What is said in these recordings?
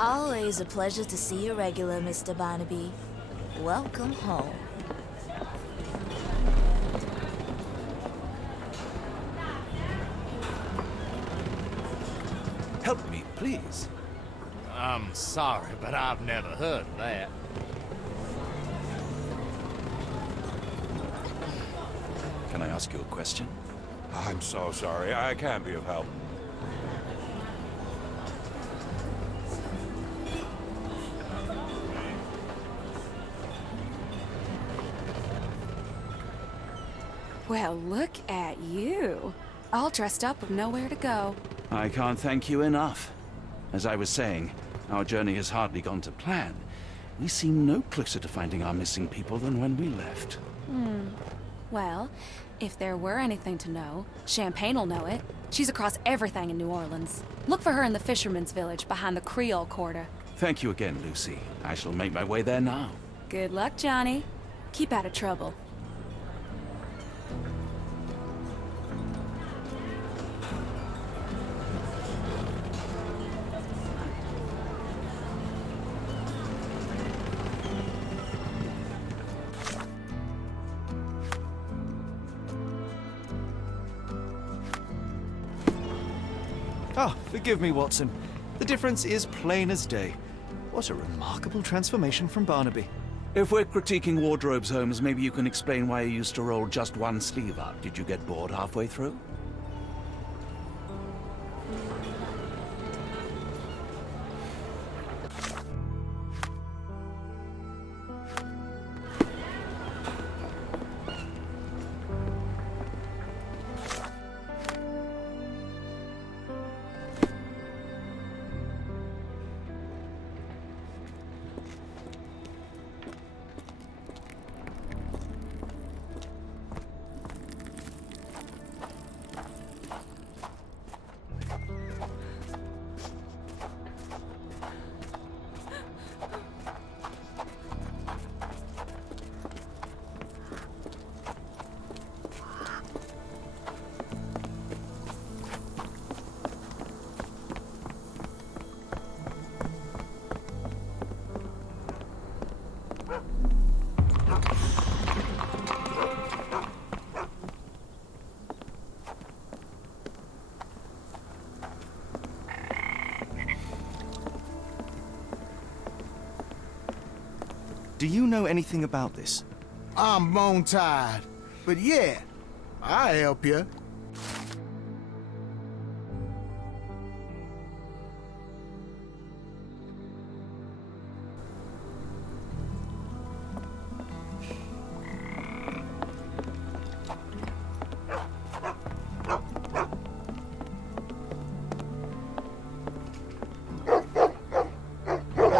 Always a pleasure to see you regular, Mr. Barnaby. Welcome home. Help me, please. I'm sorry, but I've never heard of that. Can I ask you a question? I'm so sorry. I can't be of help. Well, look at you. All dressed up with nowhere to go. I can't thank you enough. As I was saying, our journey has hardly gone to plan. We seem no closer to finding our missing people than when we left. Well, if there were anything to know, Champagne'll know it. She's across everything in New Orleans. Look for her in the fisherman's village behind the Creole Quarter. Thank you again, Lucy. I shall make my way there now. Good luck, Johnny. Keep out of trouble. Ah, forgive me, Watson. The difference is plain as day. What a remarkable transformation from Barnaby. If we're critiquing wardrobes, Holmes, maybe you can explain why you used to roll just one sleeve up. Did you get bored halfway through? Do you know anything about this? I'm bone tired, but yeah, I'll help you.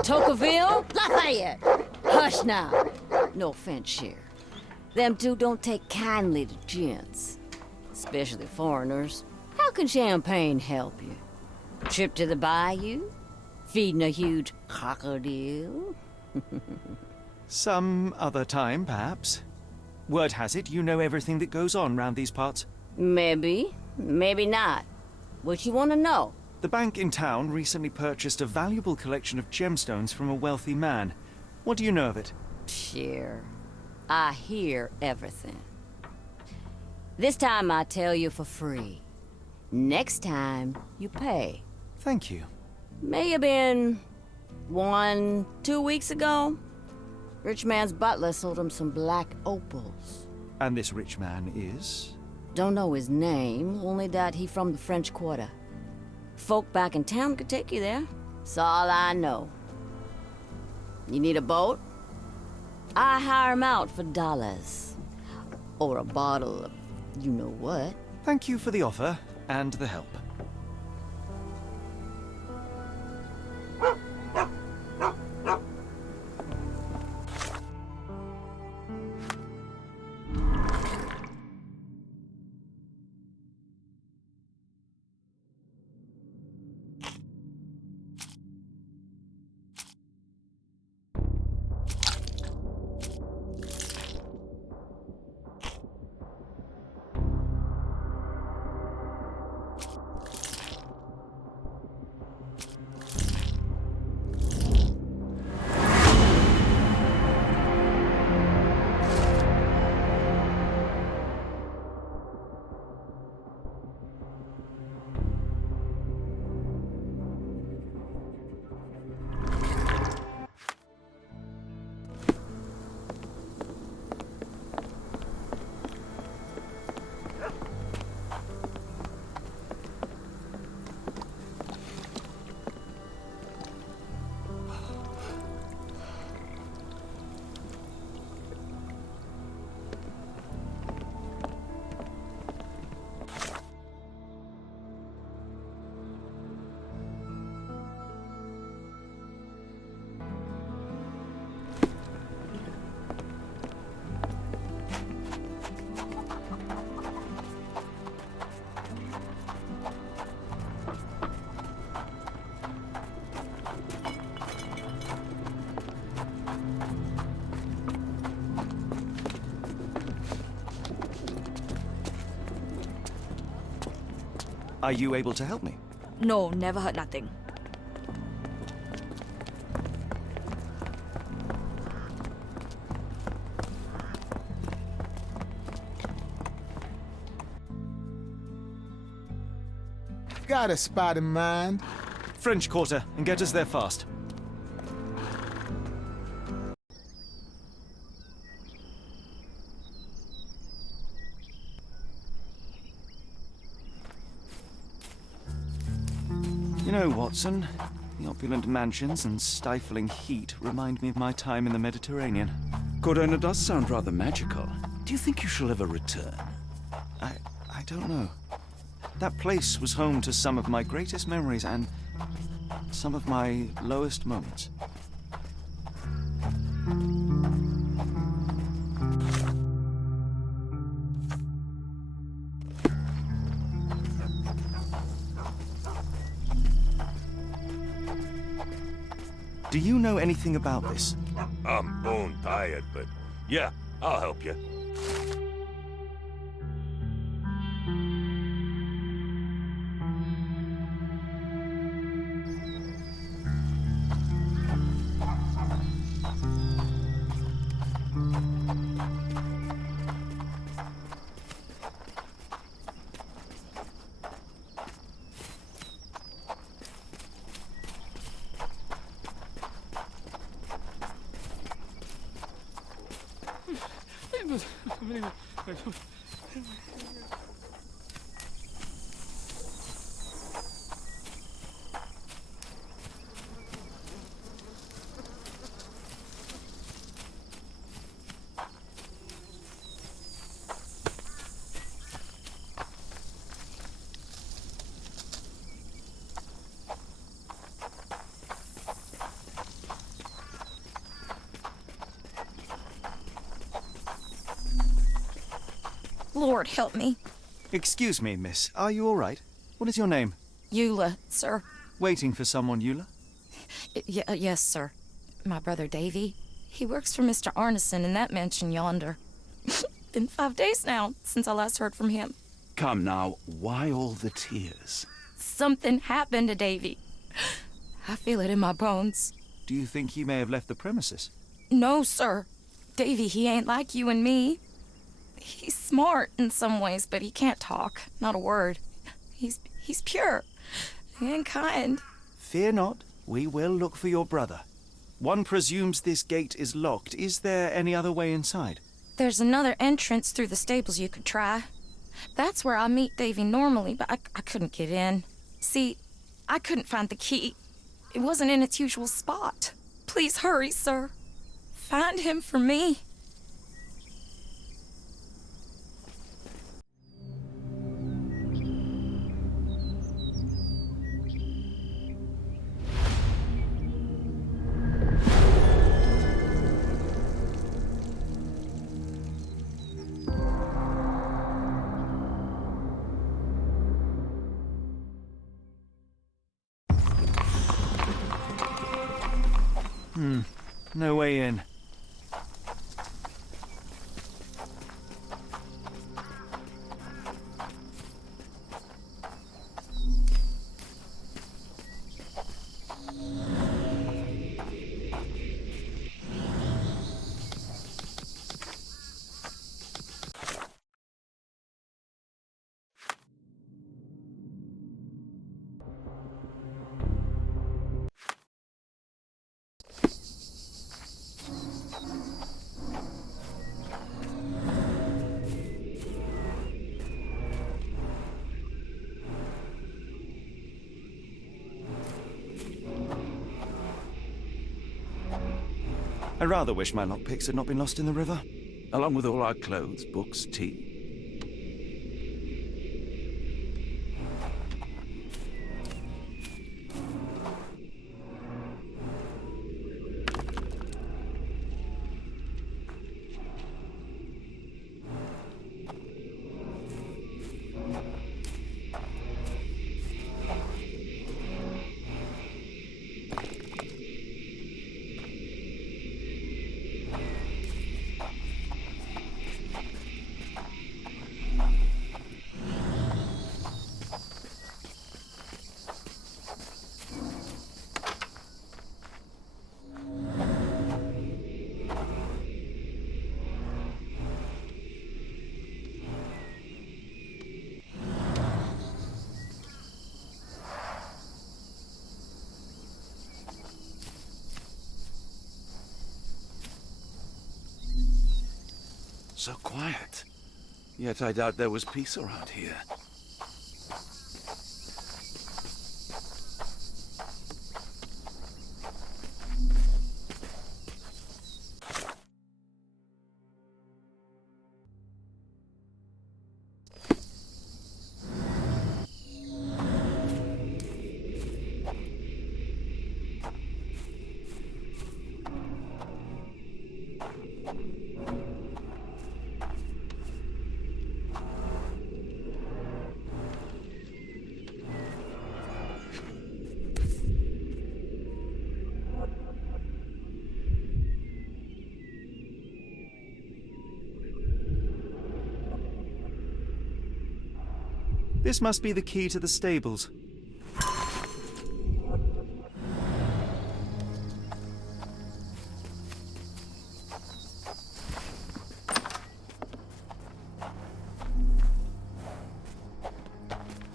Tocqueville? Lafayette! Hush now. No offense here. Them two don't take kindly to gents. Especially foreigners. How can Champagne help you? Trip to the bayou? Feeding a huge crocodile? Some other time, perhaps. Word has it you know everything that goes on round these parts. Maybe. Maybe not. What you want to know? The bank in town recently purchased a valuable collection of gemstones from a wealthy man. What do you know of it? Sure. I hear everything. This time I tell you for free. Next time, you pay. Thank you. May have been 2 weeks ago. Rich man's butler sold him some black opals. And this rich man is? Don't know his name, only that he from the French Quarter. Folk back in town could take you there. That's all I know. You need a boat? I hire 'em out for dollars. Or a bottle of you-know-what. Thank you for the offer and the help. Are you able to help me? No, never heard nothing. Got a spot in mind. French Quarter, and get us there fast. You know, Watson, the opulent mansions and stifling heat remind me of my time in the Mediterranean. Cordona does sound rather magical. Do you think you shall ever return? I don't know. That place was home to some of my greatest memories and some of my lowest moments. Do you know anything about this? I'm bone tired, but yeah, I'll help you. Lord help me. Excuse me, miss. Are you all right? What is your name? Eula, sir. Waiting for someone, Eula? Yes, sir. My brother Davy. He works for Mr. Arneson in that mansion yonder. Been 5 days now since I last heard from him. Come now, why all the tears? Something happened to Davy. I feel it in my bones. Do you think he may have left the premises? No, sir. Davy, he ain't like you and me. He's smart in some ways, but he can't talk. Not a word. He's pure and kind. Fear not. We will look for your brother. One presumes this gate is locked. Is there any other way inside? There's another entrance through the stables you could try. That's where I meet Davy normally, but I couldn't get in. See, I couldn't find the key. It wasn't in its usual spot. Please hurry, sir. Find him for me. No way in. I rather wish my lockpicks had not been lost in the river. Along with all our clothes, books, tea. So quiet. Yet I doubt there was peace around here. This must be the key to the stables.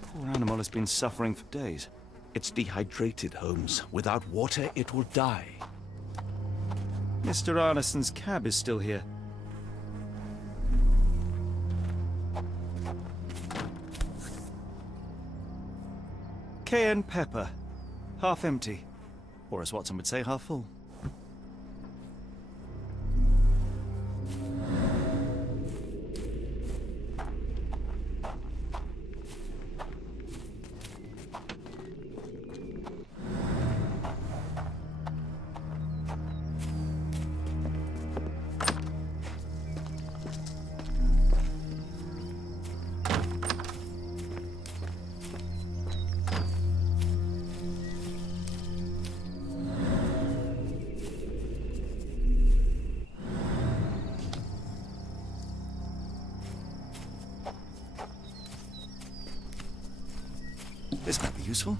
Poor animal has been suffering for days. It's dehydrated, Holmes. Without water, it will die. Mr. Arneson's cab is still here. Cayenne pepper. Half empty. Or as Watson would say, half full. This might be useful.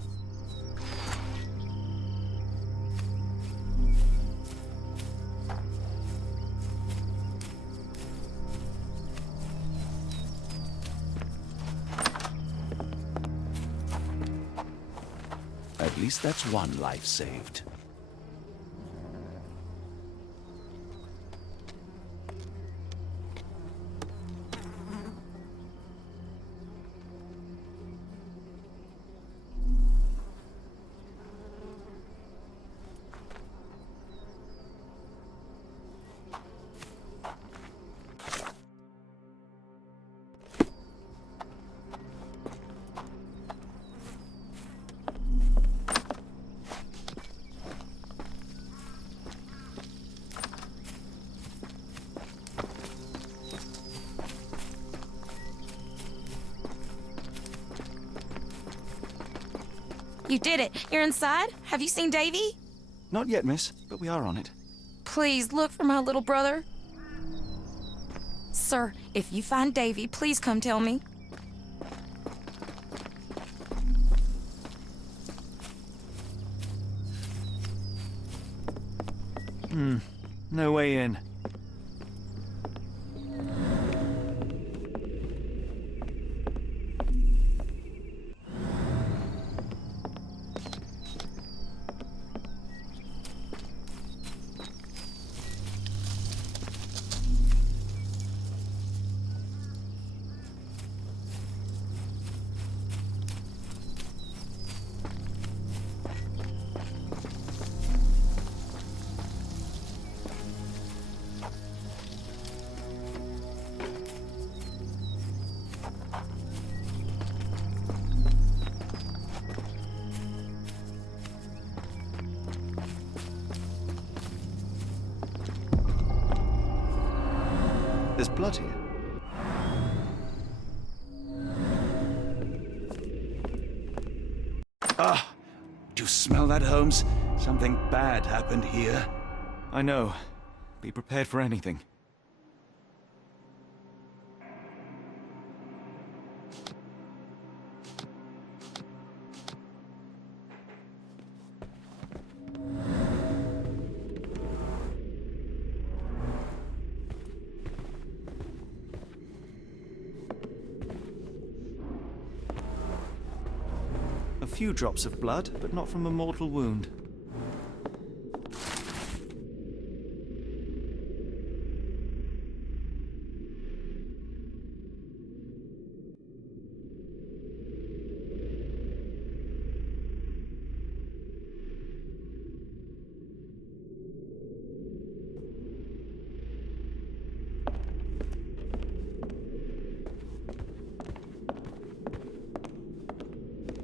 At least that's one life saved. You did it. You're inside? Have you seen Davy? Not yet, miss, but we are on it. Please look for my little brother. Sir, if you find Davy, please come tell me. No way in. There's blood here. Ah! Do you smell that, Holmes? Something bad happened here. I know. Be prepared for anything. A few drops of blood, but not from a mortal wound.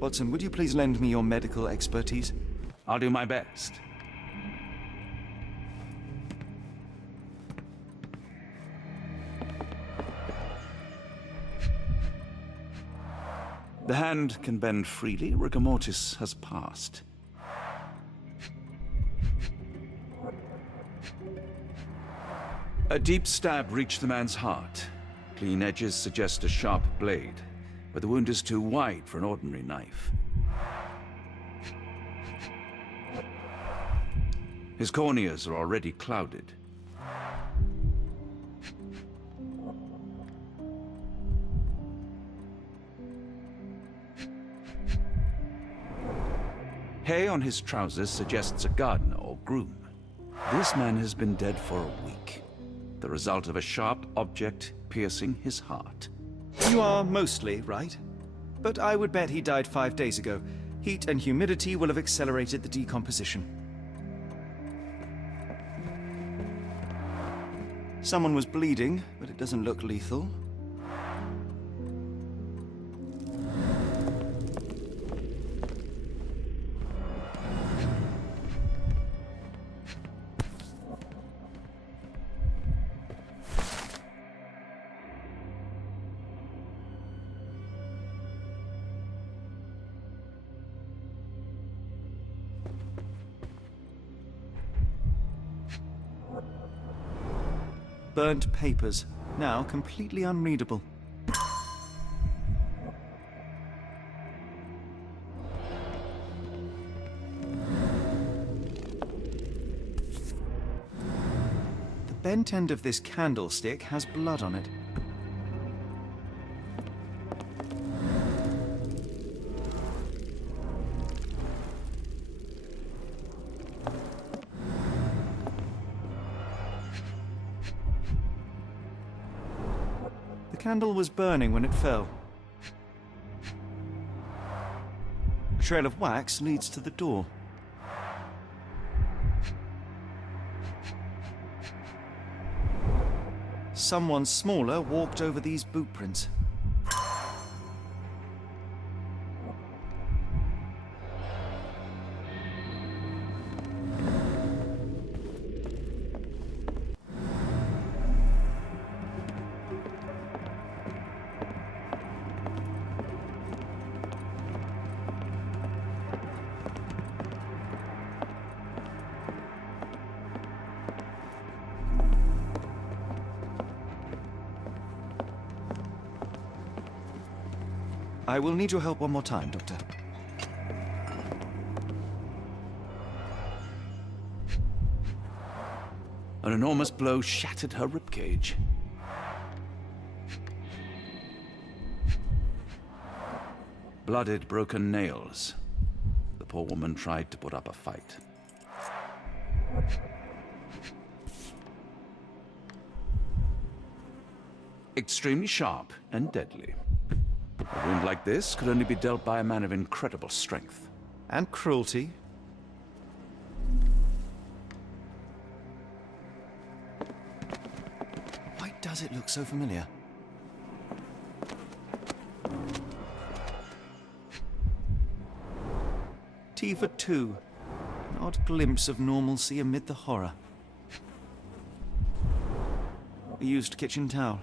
Watson, would you please lend me your medical expertise? I'll do my best. The hand can bend freely. Rigor mortis has passed. A deep stab reached the man's heart. Clean edges suggest a sharp blade, but the wound is too wide for an ordinary knife. His corneas are already clouded. Hay on his trousers suggests a gardener or groom. This man has been dead for a week, the result of a sharp object piercing his heart. You are mostly right, but I would bet he died 5 days ago. Heat and humidity will have accelerated the decomposition. Someone was bleeding, but it doesn't look lethal. Burnt papers, now completely unreadable. The bent end of this candlestick has blood on it. The candle was burning when it fell. A trail of wax leads to the door. Someone smaller walked over these boot prints. I will need your help one more time, Doctor. An enormous blow shattered her ribcage. Blooded, broken nails. The poor woman tried to put up a fight. Extremely sharp and deadly. A wound like this could only be dealt by a man of incredible strength. And cruelty. Why does it look so familiar? Tea for two. An odd glimpse of normalcy amid the horror. A used kitchen towel.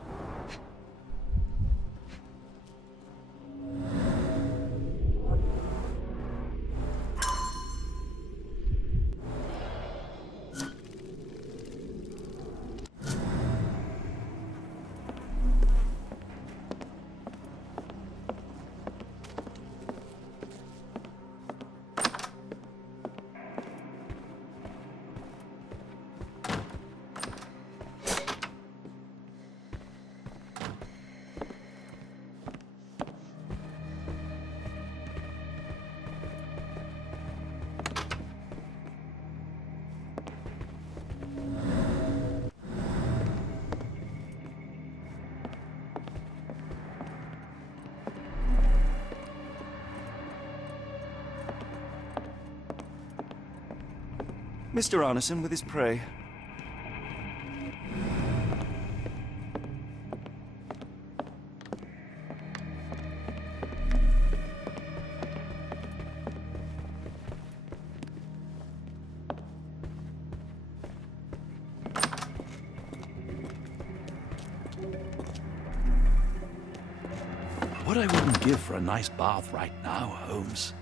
Mr. Arneson with his prey. what I wouldn't give for a nice bath right now, Holmes.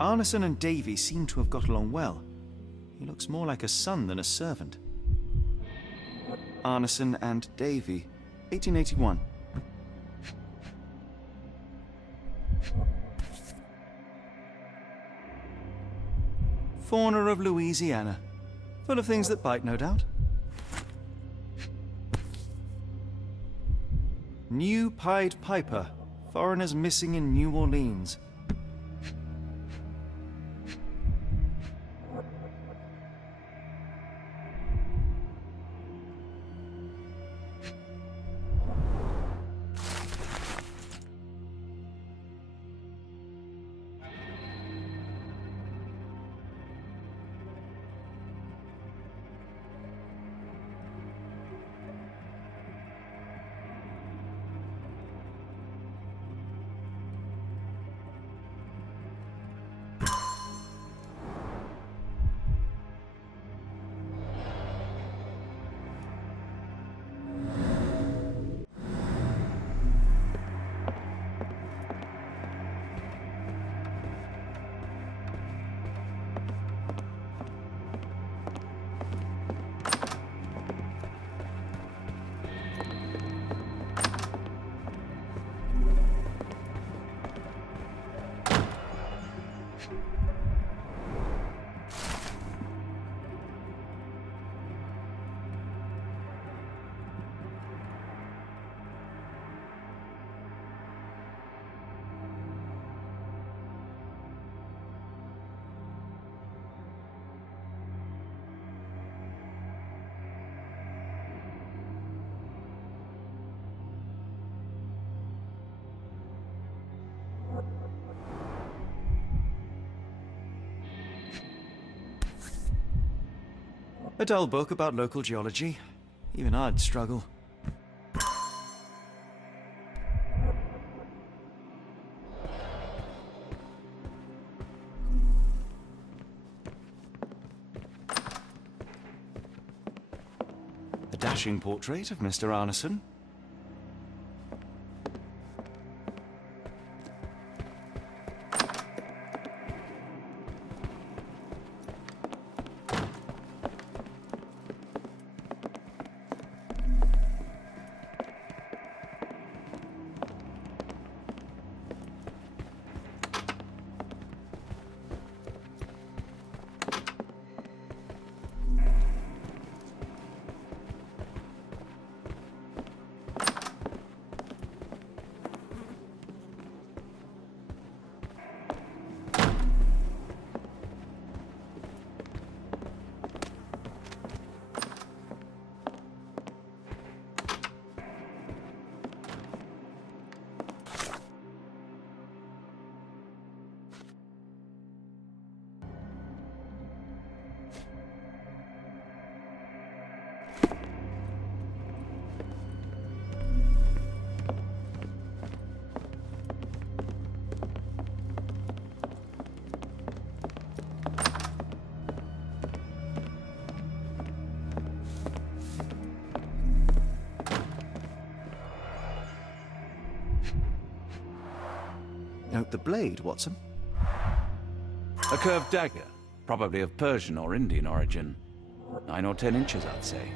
Arneson and Davy seem to have got along well. He looks more like a son than a servant. Arneson and Davy, 1881. Fauna of Louisiana. Full of things that bite, no doubt. New Pied Piper. Foreigners missing in New Orleans. A dull book about local geology. Even I'd struggle. A dashing portrait of Mr. Arneson. Note the blade, Watson. A curved dagger, probably of Persian or Indian origin. 9 or 10 inches, I'd say.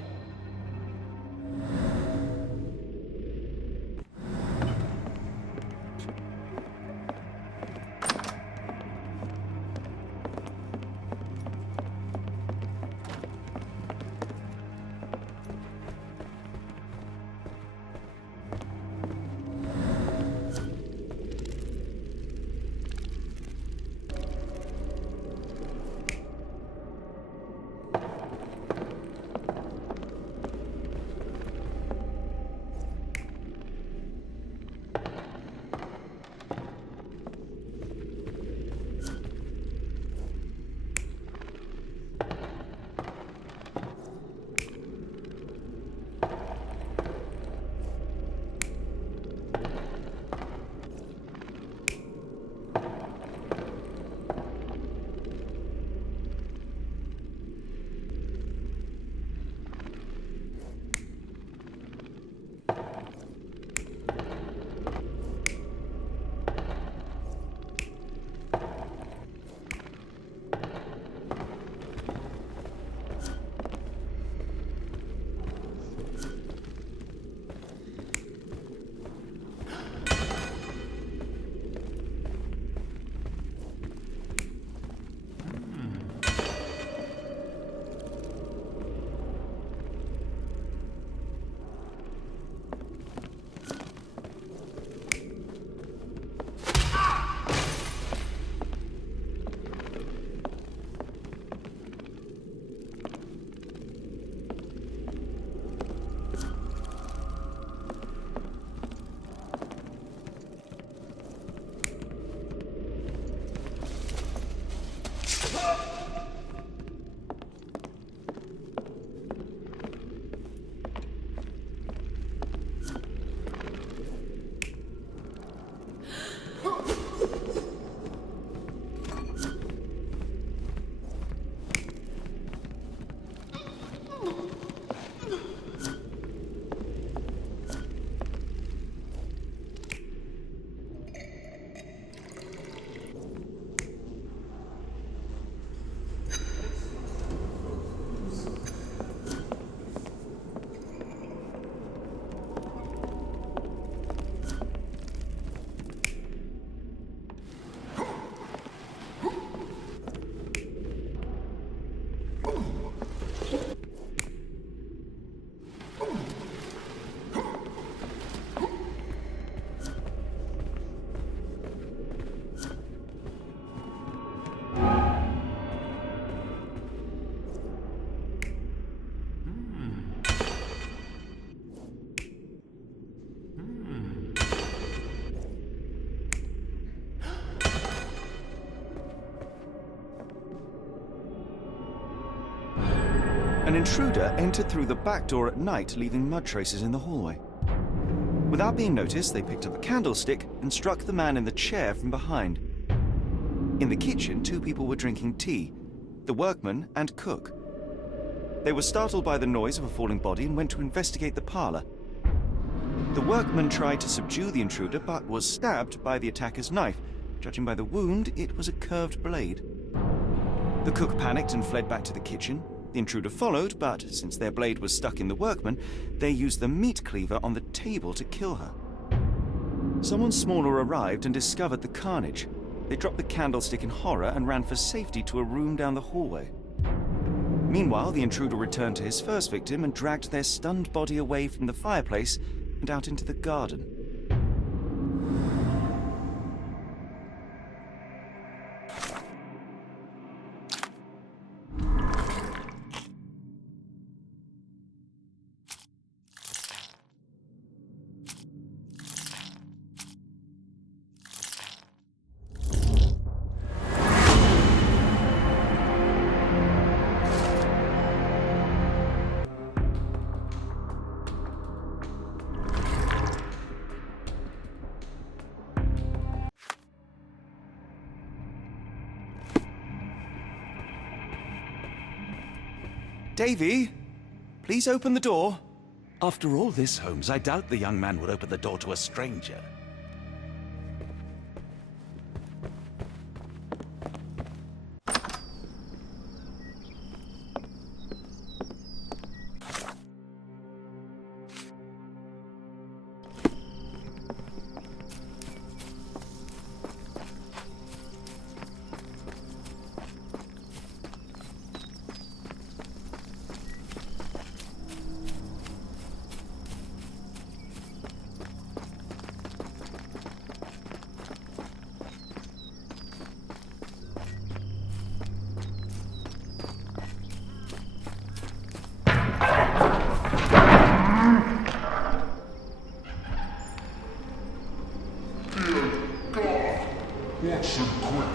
An intruder entered through the back door at night, leaving mud traces in the hallway. Without being noticed, they picked up a candlestick and struck the man in the chair from behind. In the kitchen, 2 people were drinking tea, the workman and cook. They were startled by the noise of a falling body and went to investigate the parlor. The workman tried to subdue the intruder, but was stabbed by the attacker's knife. Judging by the wound, it was a curved blade. The cook panicked and fled back to the kitchen. The intruder followed, but since their blade was stuck in the workman, they used the meat cleaver on the table to kill her. Someone smaller arrived and discovered the carnage. They dropped the candlestick in horror and ran for safety to a room down the hallway. Meanwhile, the intruder returned to his first victim and dragged their stunned body away from the fireplace and out into the garden. Davy, please open the door. After all this, Holmes, I doubt the young man would open the door to a stranger. Watson, quick!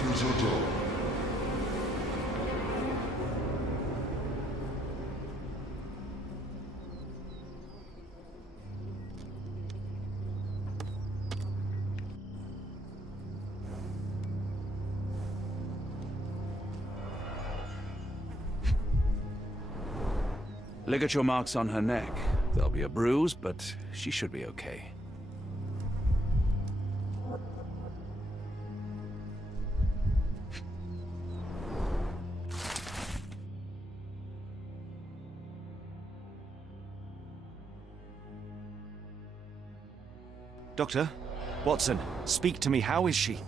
Here's our dog. Ligature marks on her neck. There'll be a bruise, but she should be okay. Doctor, Watson, speak to me. How is she?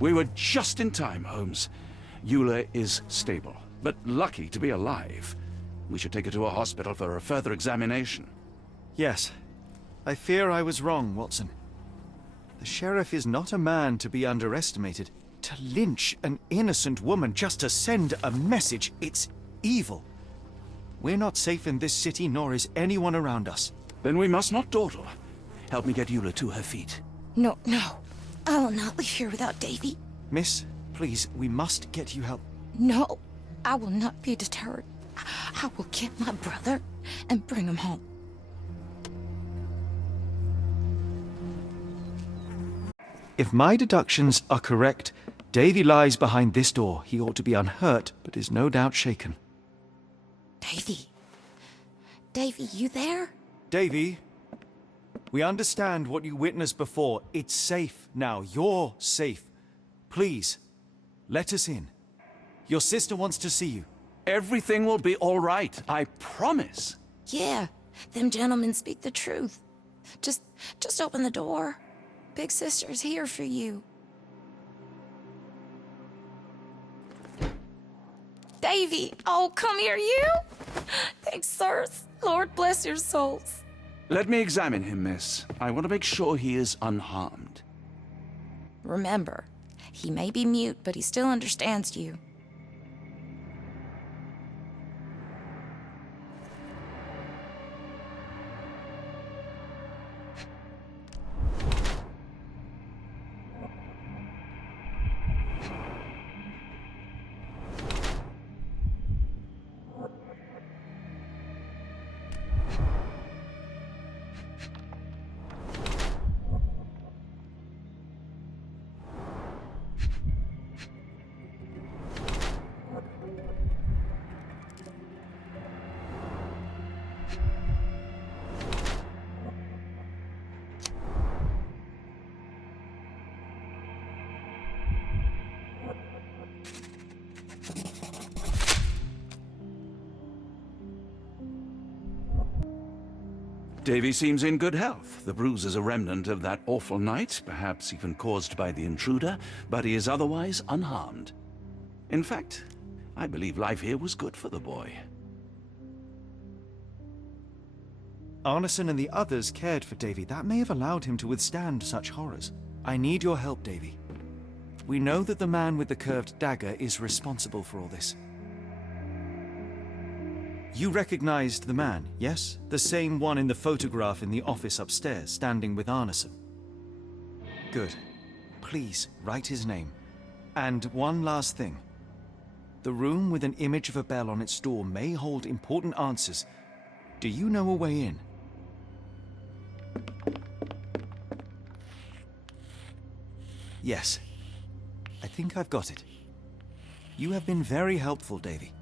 We were just in time, Holmes. Eula is stable, but lucky to be alive. We should take her to a hospital for a further examination. Yes. I fear I was wrong, Watson. The sheriff is not a man to be underestimated. To lynch an innocent woman just to send a message, it's evil. We're not safe in this city, nor is anyone around us. Then we must not dawdle. Help me get Eula to her feet. No, no. I will not leave here without Davy. Miss, please, we must get you help. No, I will not be deterred. I will get my brother and bring him home. If my deductions are correct, Davy lies behind this door. He ought to be unhurt, but is no doubt shaken. Davy. Davy, you there? Davy, we understand what you witnessed before. It's safe now. You're safe. Please, let us in. Your sister wants to see you. Everything will be all right, I promise. Yeah, them gentlemen speak the truth. Just open the door. Big sister's here for you. Davy! Oh, come here, you! Thanks, sirs. Lord bless your souls. Let me examine him, miss. I want to make sure he is unharmed. Remember, he may be mute, but he still understands you. Davy seems in good health. The bruise is a remnant of that awful night, perhaps even caused by the intruder, but he is otherwise unharmed. In fact, I believe life here was good for the boy. Arneson and the others cared for Davy. That may have allowed him to withstand such horrors. I need your help, Davy. We know that the man with the curved dagger is responsible for all this. You recognized the man, yes? The same one in the photograph in the office upstairs, standing with Arneson. Good. Please, write his name. And one last thing. The room with an image of a bell on its door may hold important answers. Do you know a way in? Yes. I think I've got it. You have been very helpful, Davy.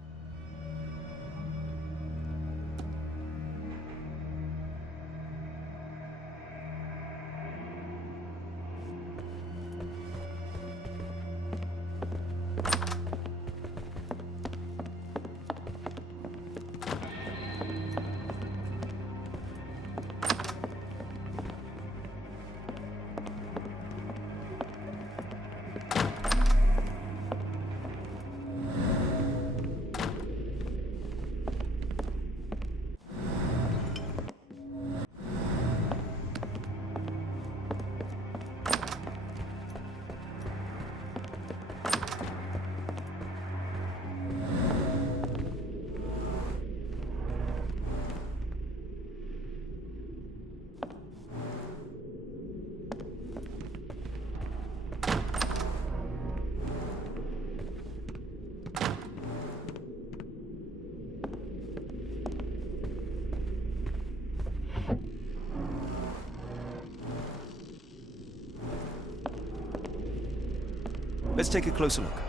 Let's take a closer look.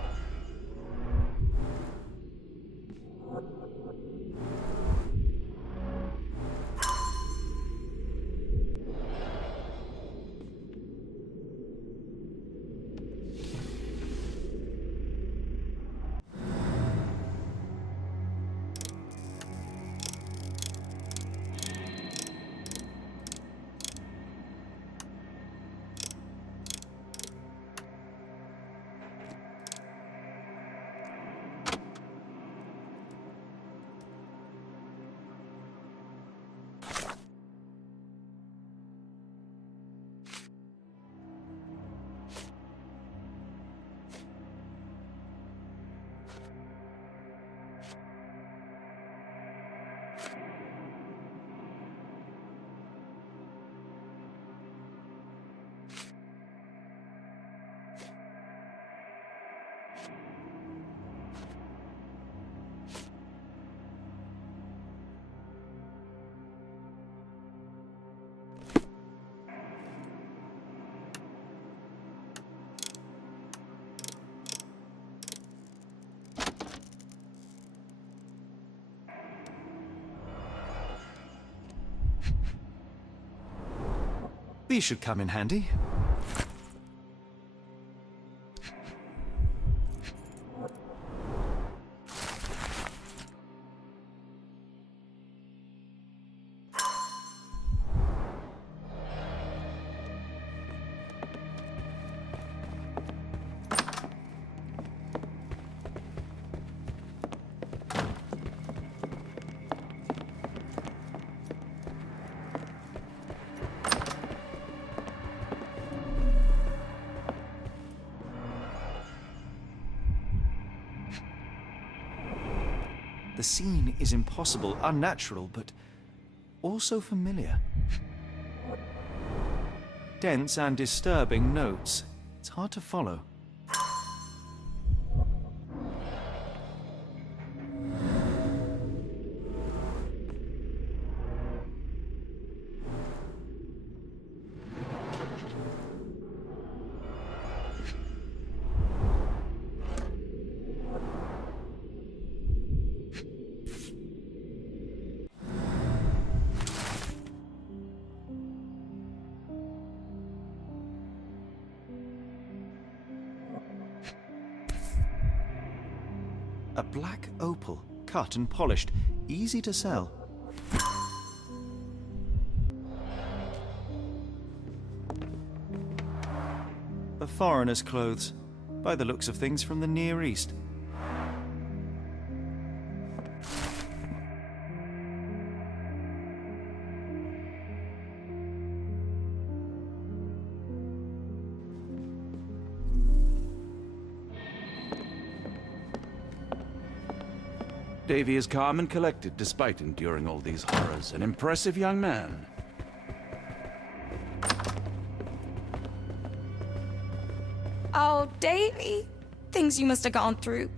These should come in handy. The scene is impossible, unnatural, but also familiar. Dense and disturbing notes. It's hard to follow. A black opal, cut and polished, easy to sell. foreigner's clothes, by the looks of things from the Near East. Davy is calm and collected despite enduring all these horrors. An impressive young man. Oh, Davy. Things you must have gone through.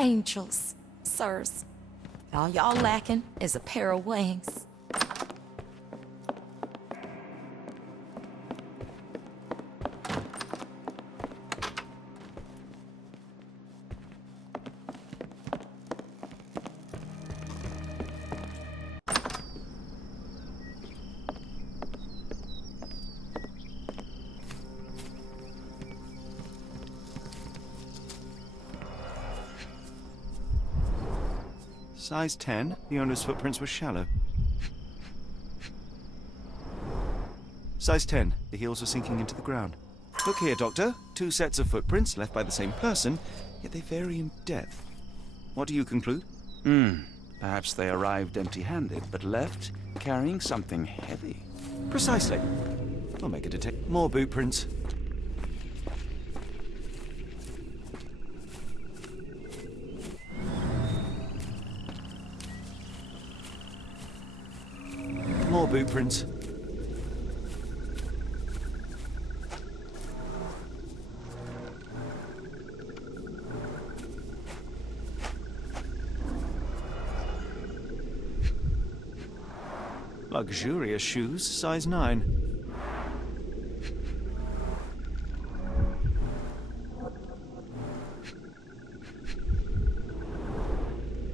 Angels, sirs. All y'all lacking is a pair of wings. Size 10, the owner's footprints were shallow. Size 10, the heels were sinking into the ground. Look here, Doctor. 2 sets of footprints left by the same person, yet they vary in depth. What do you conclude? Perhaps they arrived empty-handed, but left carrying something heavy. Precisely. We'll make a more boot prints. More boot prints. Luxurious shoes, size 9.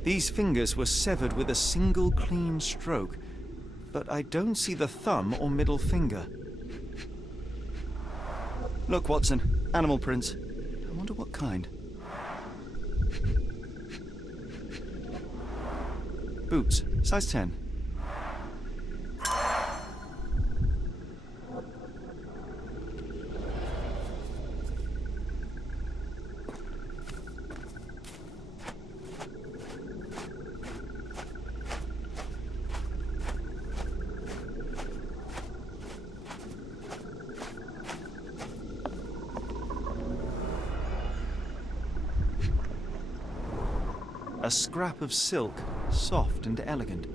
These fingers were severed with a single clean stroke, but I don't see the thumb or middle finger. Look, Watson, animal prints. I wonder what kind. Boots, size 10. A scrap of silk, soft and elegant.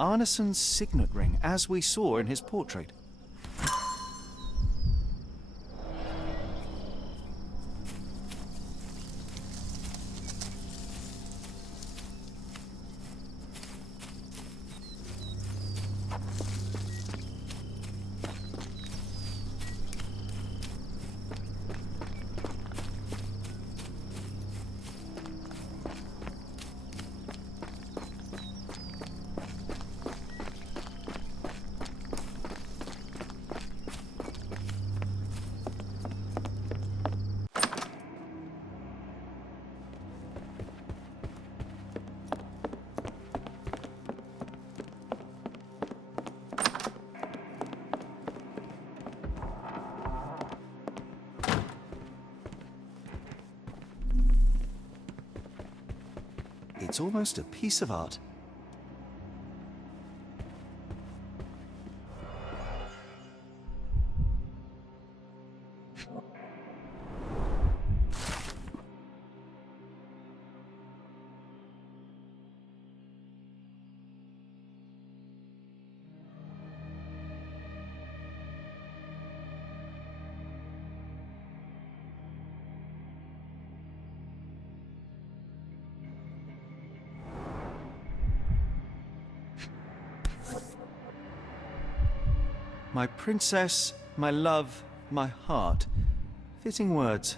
Arneson's signet ring, as we saw in his portrait. It's almost a piece of art. My princess, my love, my heart. Fitting words.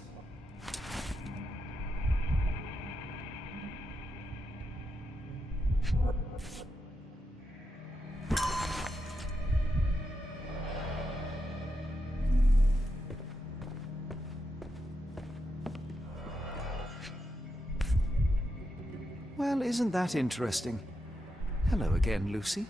Well, isn't that interesting? Hello again, Lucy.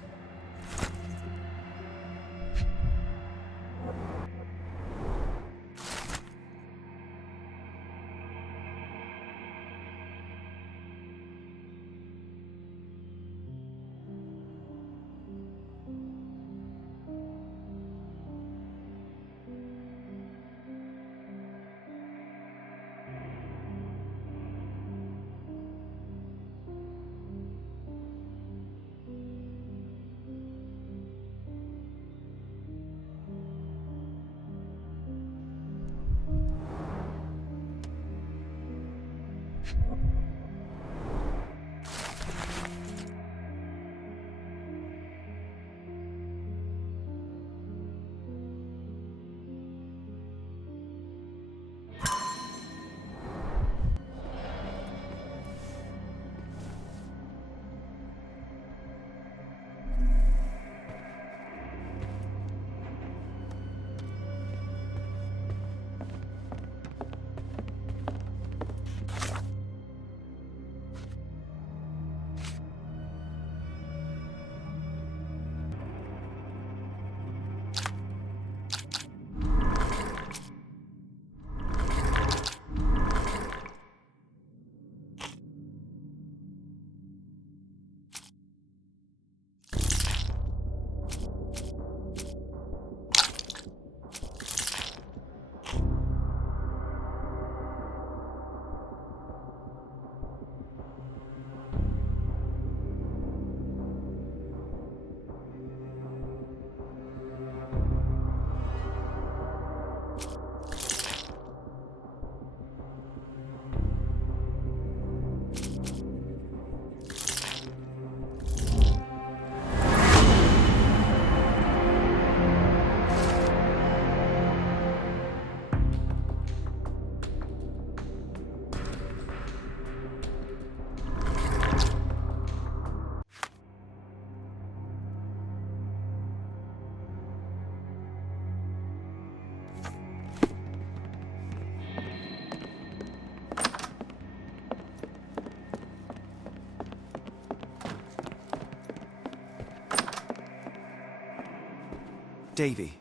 Davy,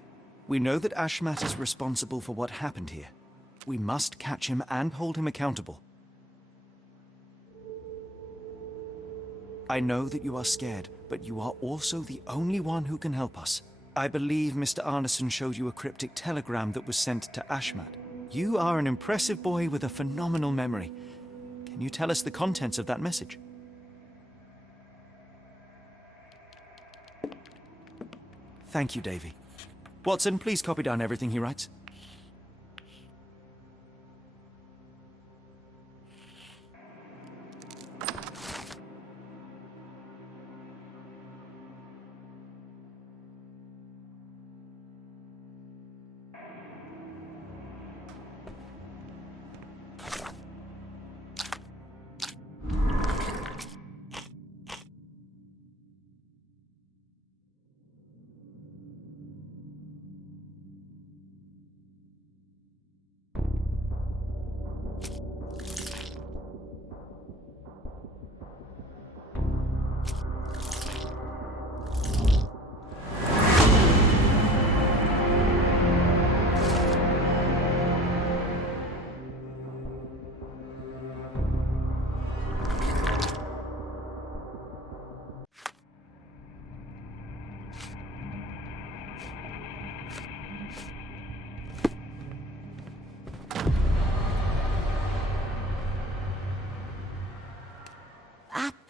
we know that Ashmat is responsible for what happened here. We must catch him and hold him accountable. I know that you are scared, but you are also the only one who can help us. I believe Mr. Arneson showed you a cryptic telegram that was sent to Ashmat. You are an impressive boy with a phenomenal memory. Can you tell us the contents of that message? Thank you, Davy. Watson, please copy down everything he writes.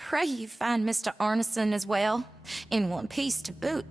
pray you find Mr. Arneson as well, in one piece to boot.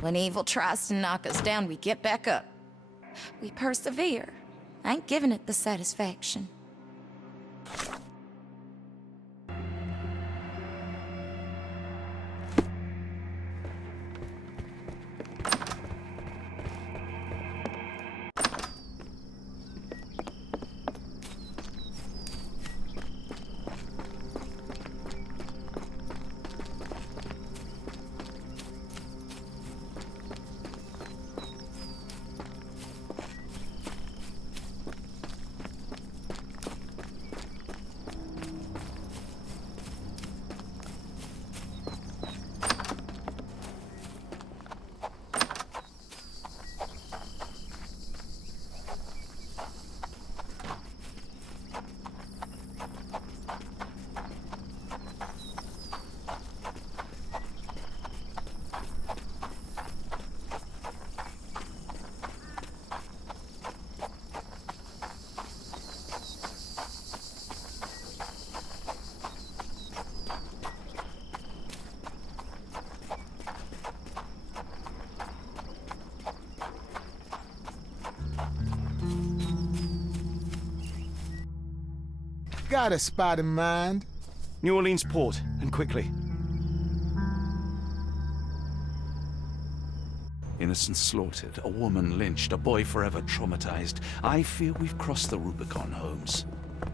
When evil tries to knock us down, we get back up. We persevere. I ain't giving it the satisfaction. Got a spot in mind. New Orleans port, and quickly. Innocents slaughtered, a woman lynched, a boy forever traumatized. I fear we've crossed the Rubicon, Holmes.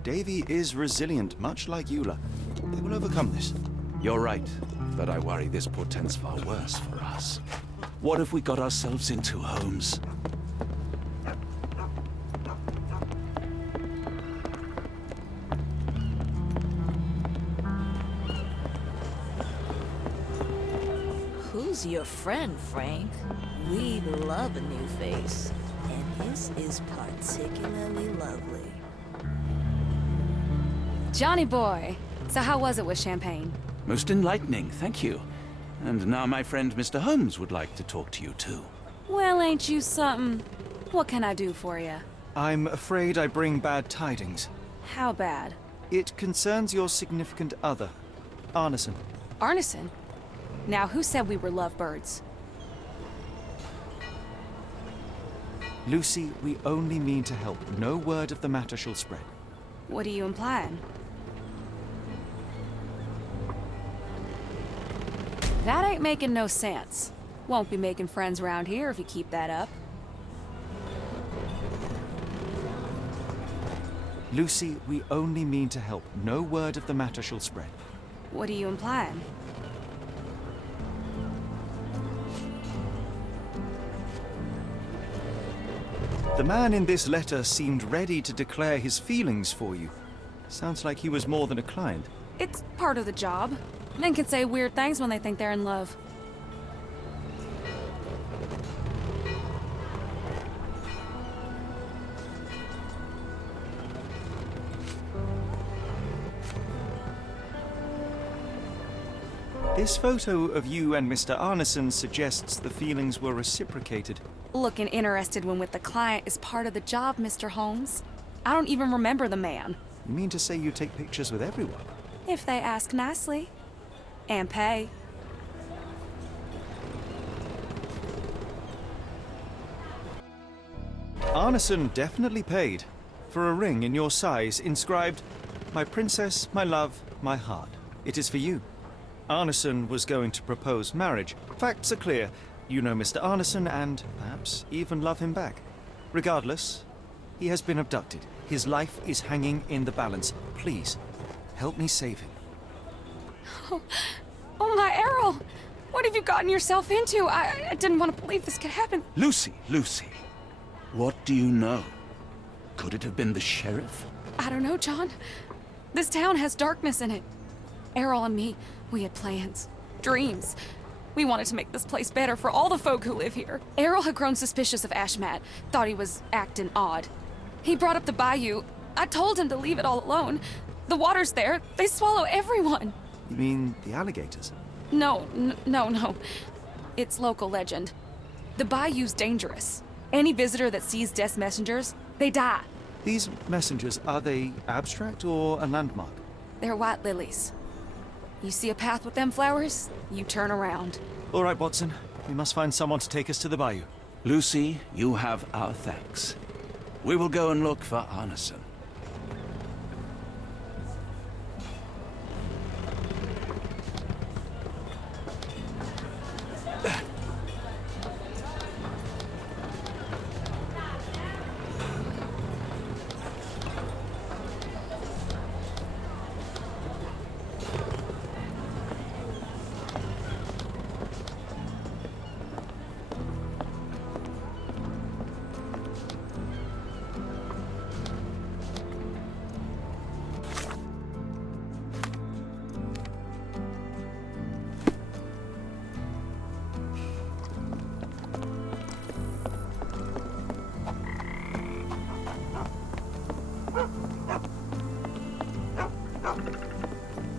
Davy is resilient, much like Eula. They will overcome this. You're right, but I worry this portends far worse for us. What have we got ourselves into, Holmes? Who's your friend, Frank? We love a new face, and his is particularly lovely. Johnny boy, so how was it with Champagne? Most enlightening, thank you. And now my friend Mr. Holmes would like to talk to you too. Well, ain't you something? What can I do for you? I'm afraid I bring bad tidings. How bad? It concerns your significant other, Arneson. Arneson? Now, who said we were lovebirds? Lucy, we only mean to help. No word of the matter shall spread. What are you implying? That ain't making no sense. Won't be making friends around here if you keep that up. Lucy, we only mean to help. No word of the matter shall spread. What are you implying? The man in this letter seemed ready to declare his feelings for you. Sounds like he was more than a client. It's part of the job. Men can say weird things when they think they're in love. This photo of you and Mr. Arneson suggests the feelings were reciprocated. Looking interested when with the client is part of the job, Mr. Holmes. I don't even remember the man. You mean to say you take pictures with everyone? If they ask nicely. And pay. Arneson definitely paid for a ring in your size inscribed, "My princess, my love, my heart. It is for you." Arneson was going to propose marriage. Facts are clear. You know Mr. Arneson and, perhaps, even love him back. Regardless, he has been abducted. His life is hanging in the balance. Please, help me save him. Oh my Errol! What have you gotten yourself into? I didn't want to believe this could happen. Lucy, what do you know? Could it have been the sheriff? I don't know, John. This town has darkness in it. Errol and me, we had plans, dreams. We wanted to make this place better for all the folk who live here. Errol had grown suspicious of Ashmat, thought he was acting odd. He brought up the bayou. I told him to leave it all alone. The water's there. They swallow everyone. You mean the alligators? No. It's local legend. The bayou's dangerous. Any visitor that sees death's messengers, they die. These messengers, are they abstract or a landmark? They're white lilies. You see a path with them flowers, you turn around. All right, Watson. We must find someone to take us to the bayou. Lucy, you have our thanks. We will go and look for Arneson.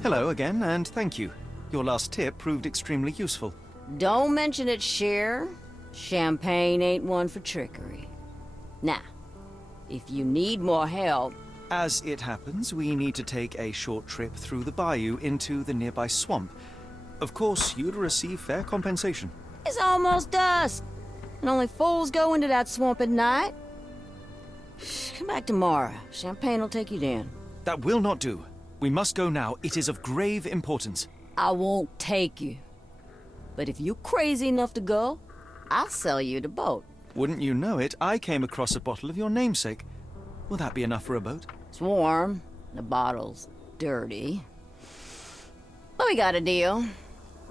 Hello again, and thank you. Your last tip proved extremely useful. Don't mention it, Cher. Champagne ain't one for trickery. Now, if you need more help... As it happens, we need to take a short trip through the bayou into the nearby swamp. Of course, you'd receive fair compensation. It's almost dusk, and only fools go into that swamp at night. Come back tomorrow. Champagne will take you then. That will not do. We must go now. It is of grave importance. I won't take you. But if you're crazy enough to go, I'll sell you the boat. Wouldn't you know it, I came across a bottle of your namesake. Will that be enough for a boat? It's warm. The bottle's dirty. But we got a deal.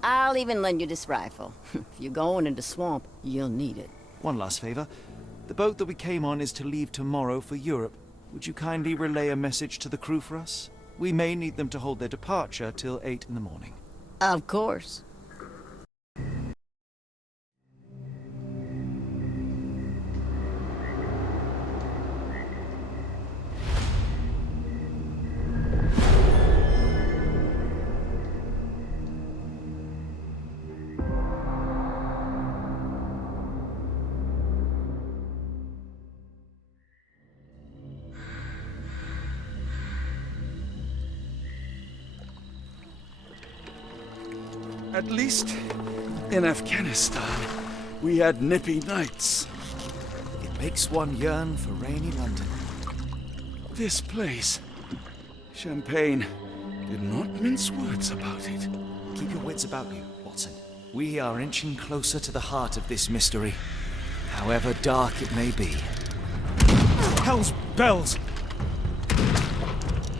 I'll even lend you this rifle. If you're going into swamp, you'll need it. One last favor. The boat that we came on is to leave tomorrow for Europe. Would you kindly relay a message to the crew for us? We may need them to hold their departure till 8 in the morning. Of course. At least, in Afghanistan, we had nippy nights. It makes one yearn for rainy London. This place, Champagne, did not mince words about it. Keep your wits about you, Watson. We are inching closer to the heart of this mystery, however dark it may be. Hell's bells!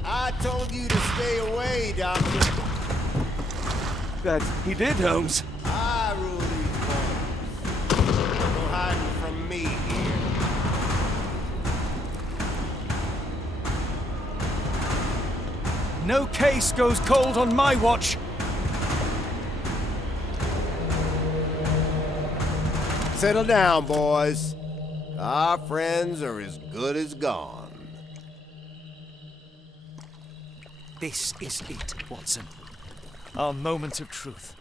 I told you to stay away, Doctor. That he did, Holmes. I rule these waters. No hiding from me here. No case goes cold on my watch! Settle down, boys. Our friends are as good as gone. This is it, Watson. Our moment of truth.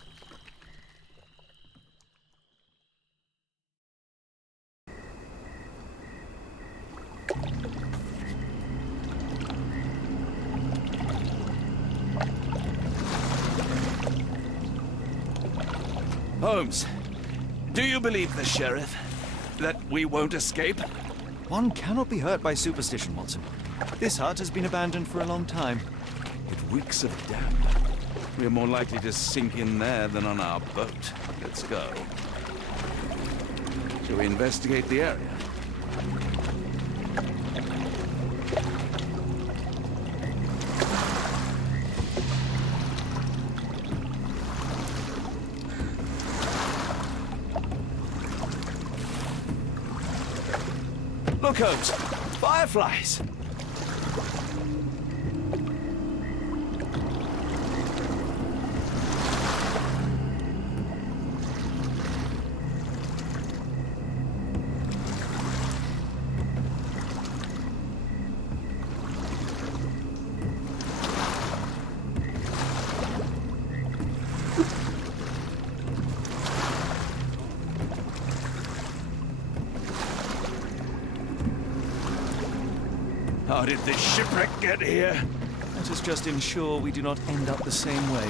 Holmes, do you believe the sheriff? That we won't escape? One cannot be hurt by superstition, Watson. This hut has been abandoned for a long time. It reeks of damp. We're more likely to sink in there than on our boat. Let's go. Shall we investigate the area? Look, Holmes! Fireflies! How did this shipwreck get here? Let us just ensure we do not end up the same way.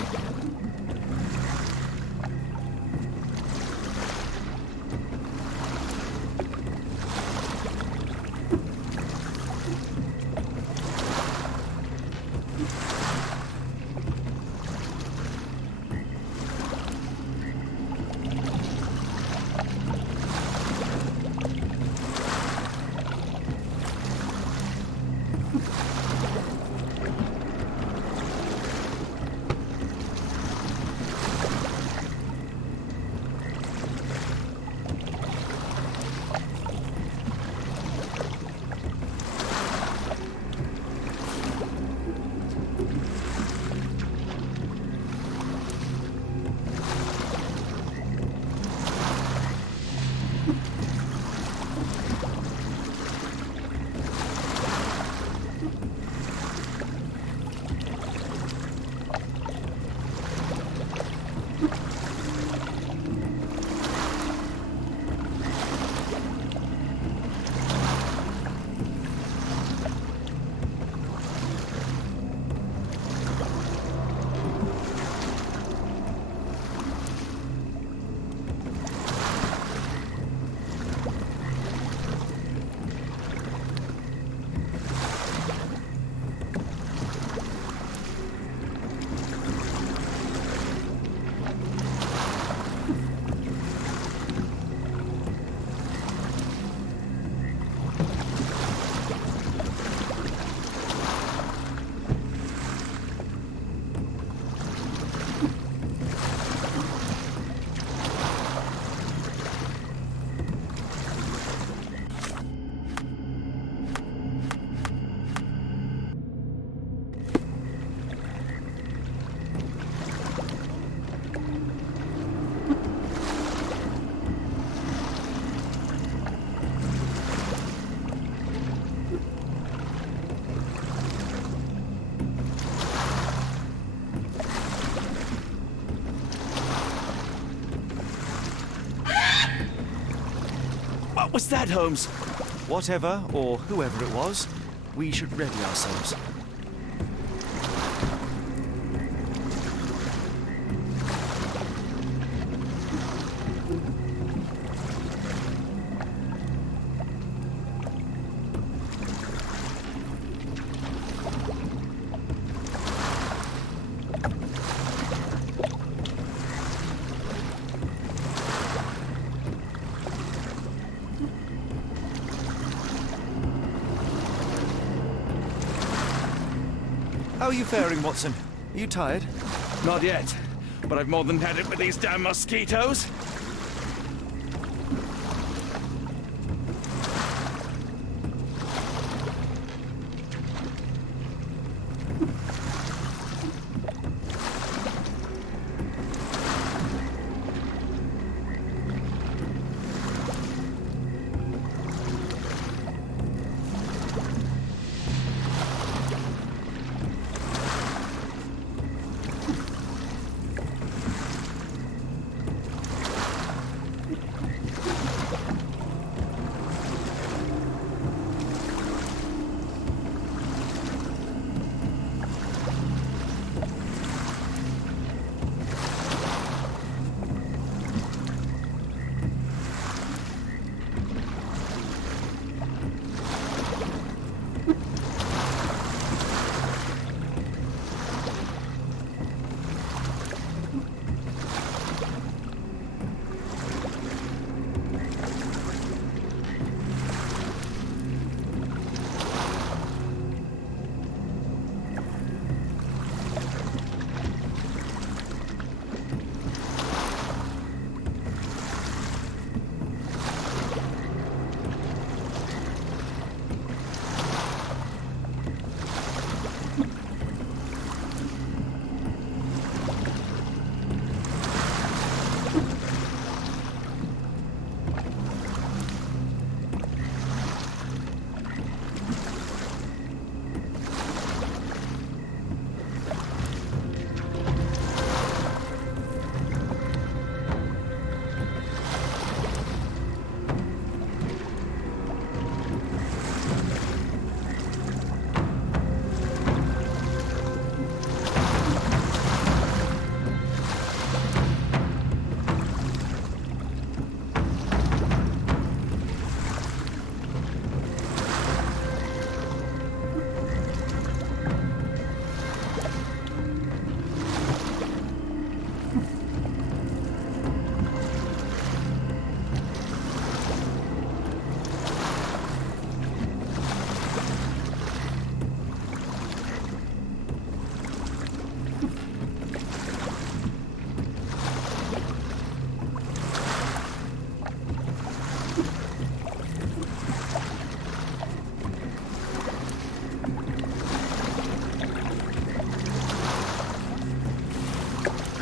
What was that, Holmes? Whatever, or whoever it was, we should ready ourselves. How are you faring, Watson? Are you tired? Not yet, but I've more than had it with these damn mosquitoes.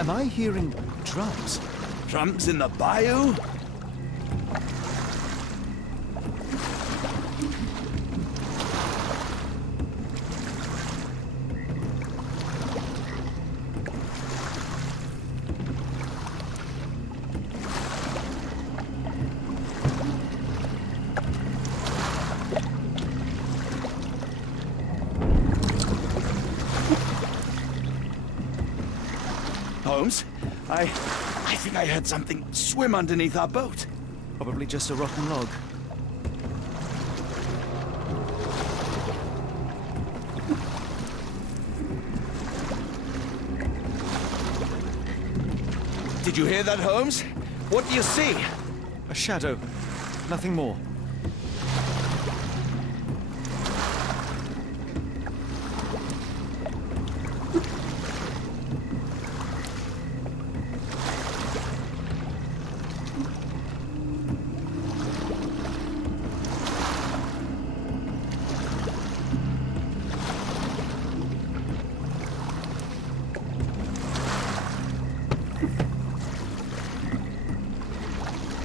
Am I hearing drums? Drums in the bayou? Holmes, I think I heard something swim underneath our boat. Probably just a rotten log. Did you hear that, Holmes? What do you see? A shadow. Nothing more.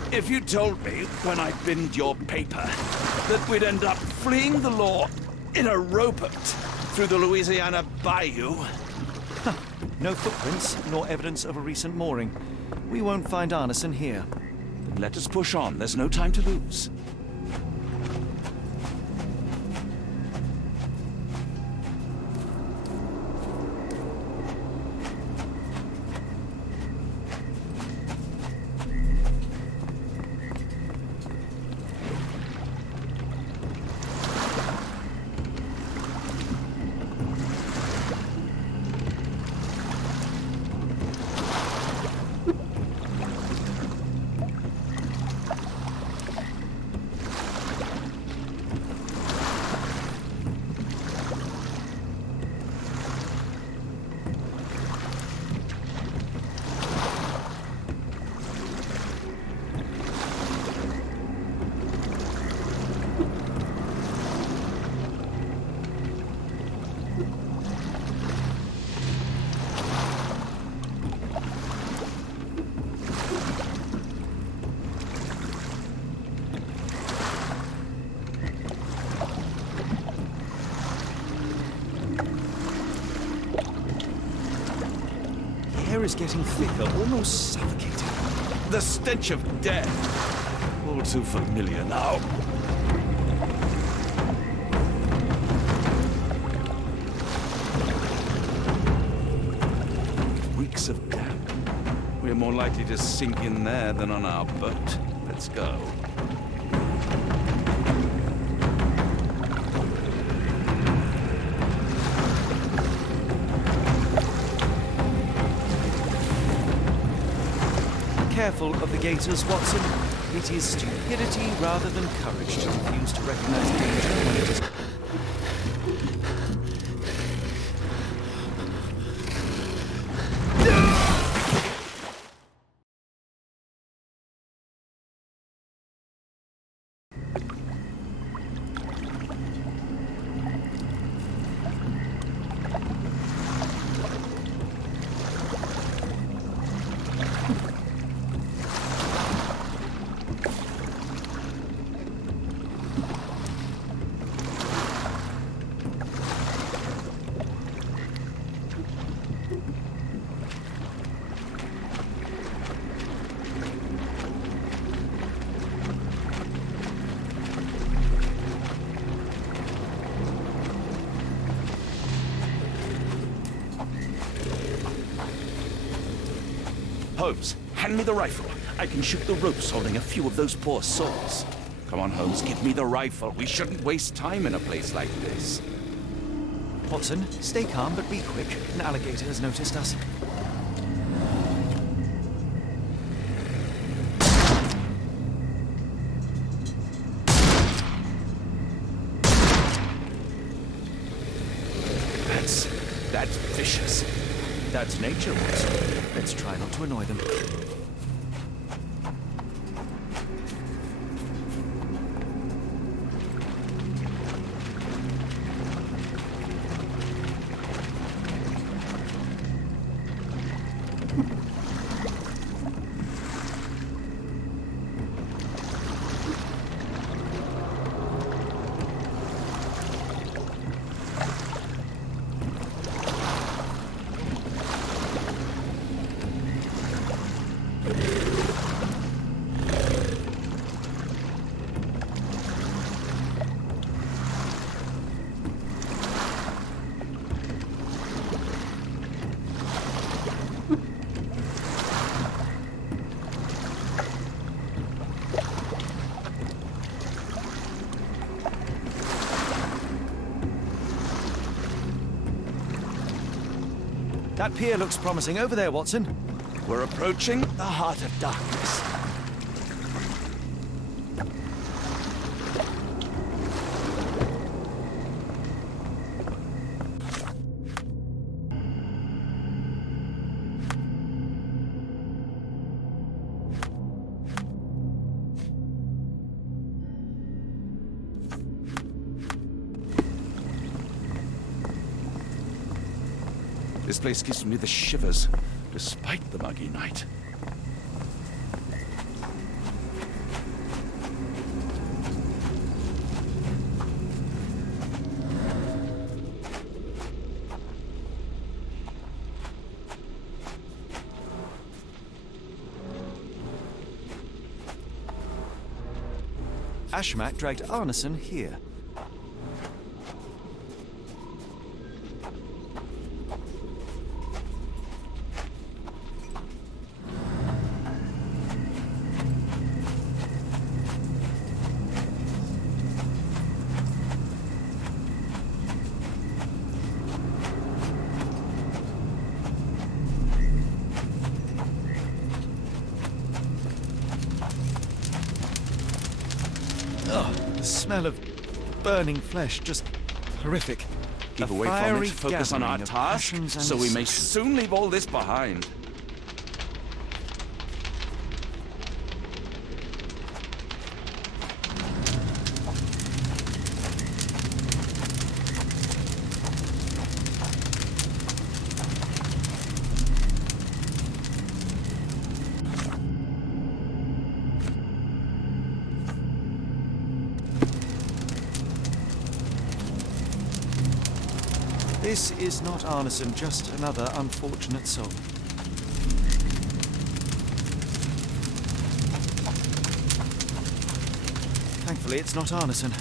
If you told me when I binned your paper that we'd end up fleeing the law in a rowboat through the Louisiana Bayou... No footprints, nor evidence of a recent mooring. We won't find Arneson here. Then let us push on. There's no time to lose. The air is getting thicker, almost suffocating. The stench of death. All too familiar now. Reeks of damp. We're more likely to sink in there than on our boat. Let's go. Careful of the gators, Watson. It is stupidity rather than courage to refuse to recognize danger when it is... Holmes, hand me the rifle. I can shoot the ropes holding a few of those poor souls. Come on, Holmes, give me the rifle. We shouldn't waste time in a place like this. Watson, stay calm, but be quick. An alligator has noticed us. That's vicious. That's nature, Watson. Let's try not to annoy them. That pier looks promising over there, Watson. We're approaching the heart of darkness. This place gives me the shivers, despite the muggy night. Ashmak dragged Arneson here. The smell of burning flesh, just horrific. Keep A away from fiery it, focus on our gathering of task, passions and so we may deceptions. soon leave all this behind. This is not Arneson, just another unfortunate soul. Thankfully, it's not Arneson.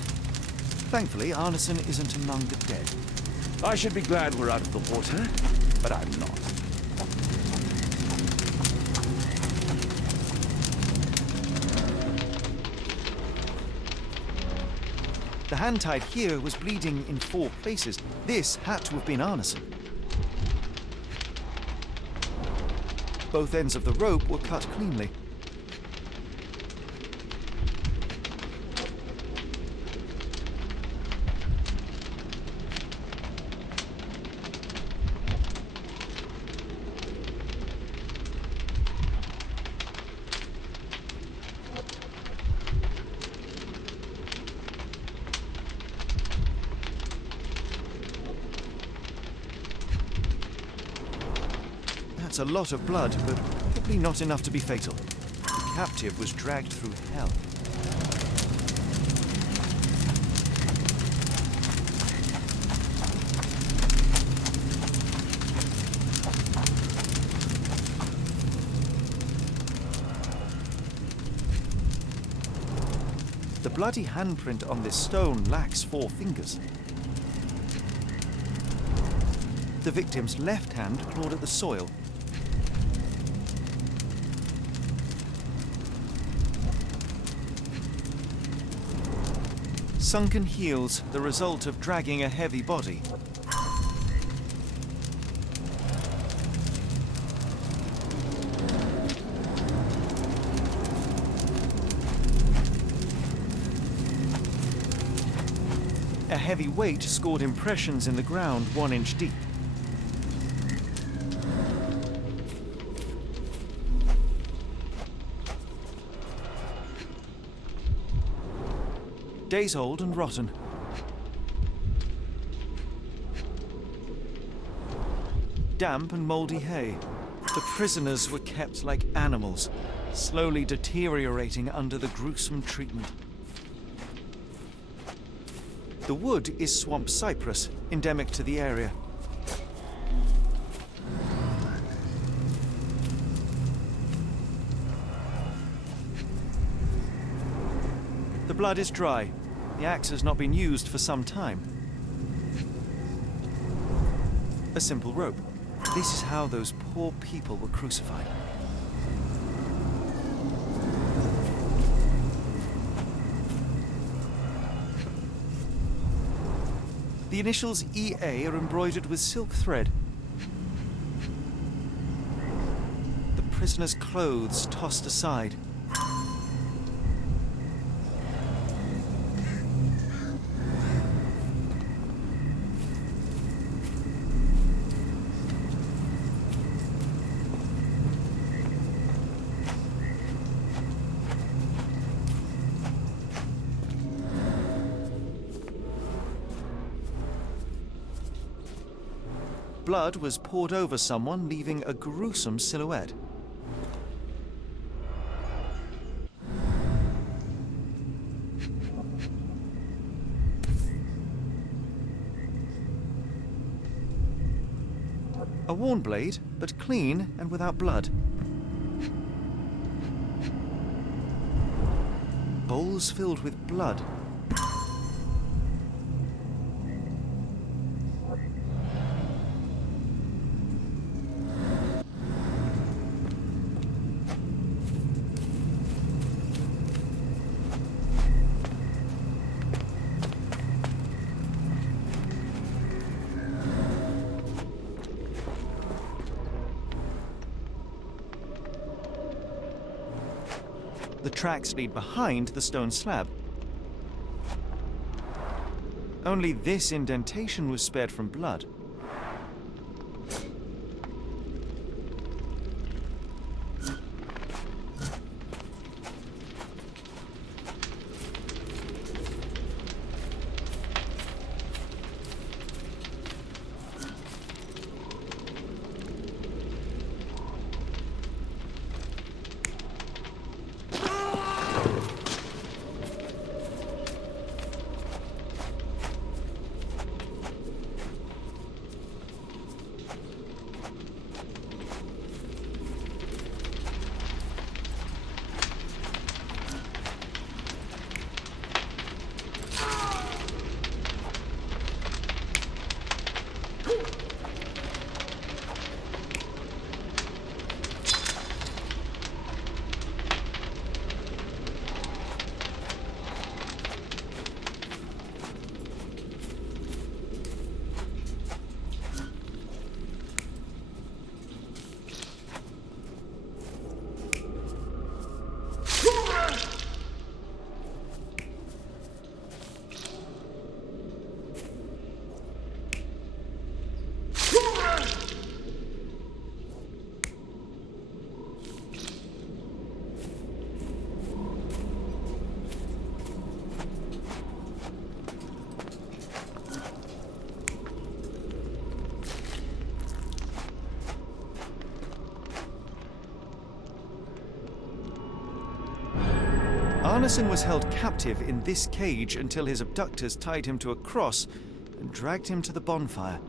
Thankfully, Arneson isn't among the dead. I should be glad we're out of the water, but I'm not. The hand tied here was bleeding in 4 places. This had to have been Arneson. Both ends of the rope were cut cleanly. That's a lot of blood, but probably not enough to be fatal. The captive was dragged through hell. The bloody handprint on this stone lacks 4 fingers. The victim's left hand clawed at the soil. Sunken heels, the result of dragging a heavy body. A heavy weight scored impressions in the ground 1 inch deep. Days old and rotten. Damp and mouldy hay. The prisoners were kept like animals, slowly deteriorating under the gruesome treatment. The wood is swamp cypress, endemic to the area. The blood is dry. The axe has not been used for some time. A simple rope. This is how those poor people were crucified. The initials EA are embroidered with silk thread. prisoner's clothes tossed aside. Blood was poured over someone, leaving a gruesome silhouette. A worn blade, but clean and without blood. Bowls filled with blood. The tracks lead behind the stone slab. Only this indentation was spared from blood. Arneson was held captive in this cage until his abductors tied him to a cross and dragged him to the bonfire.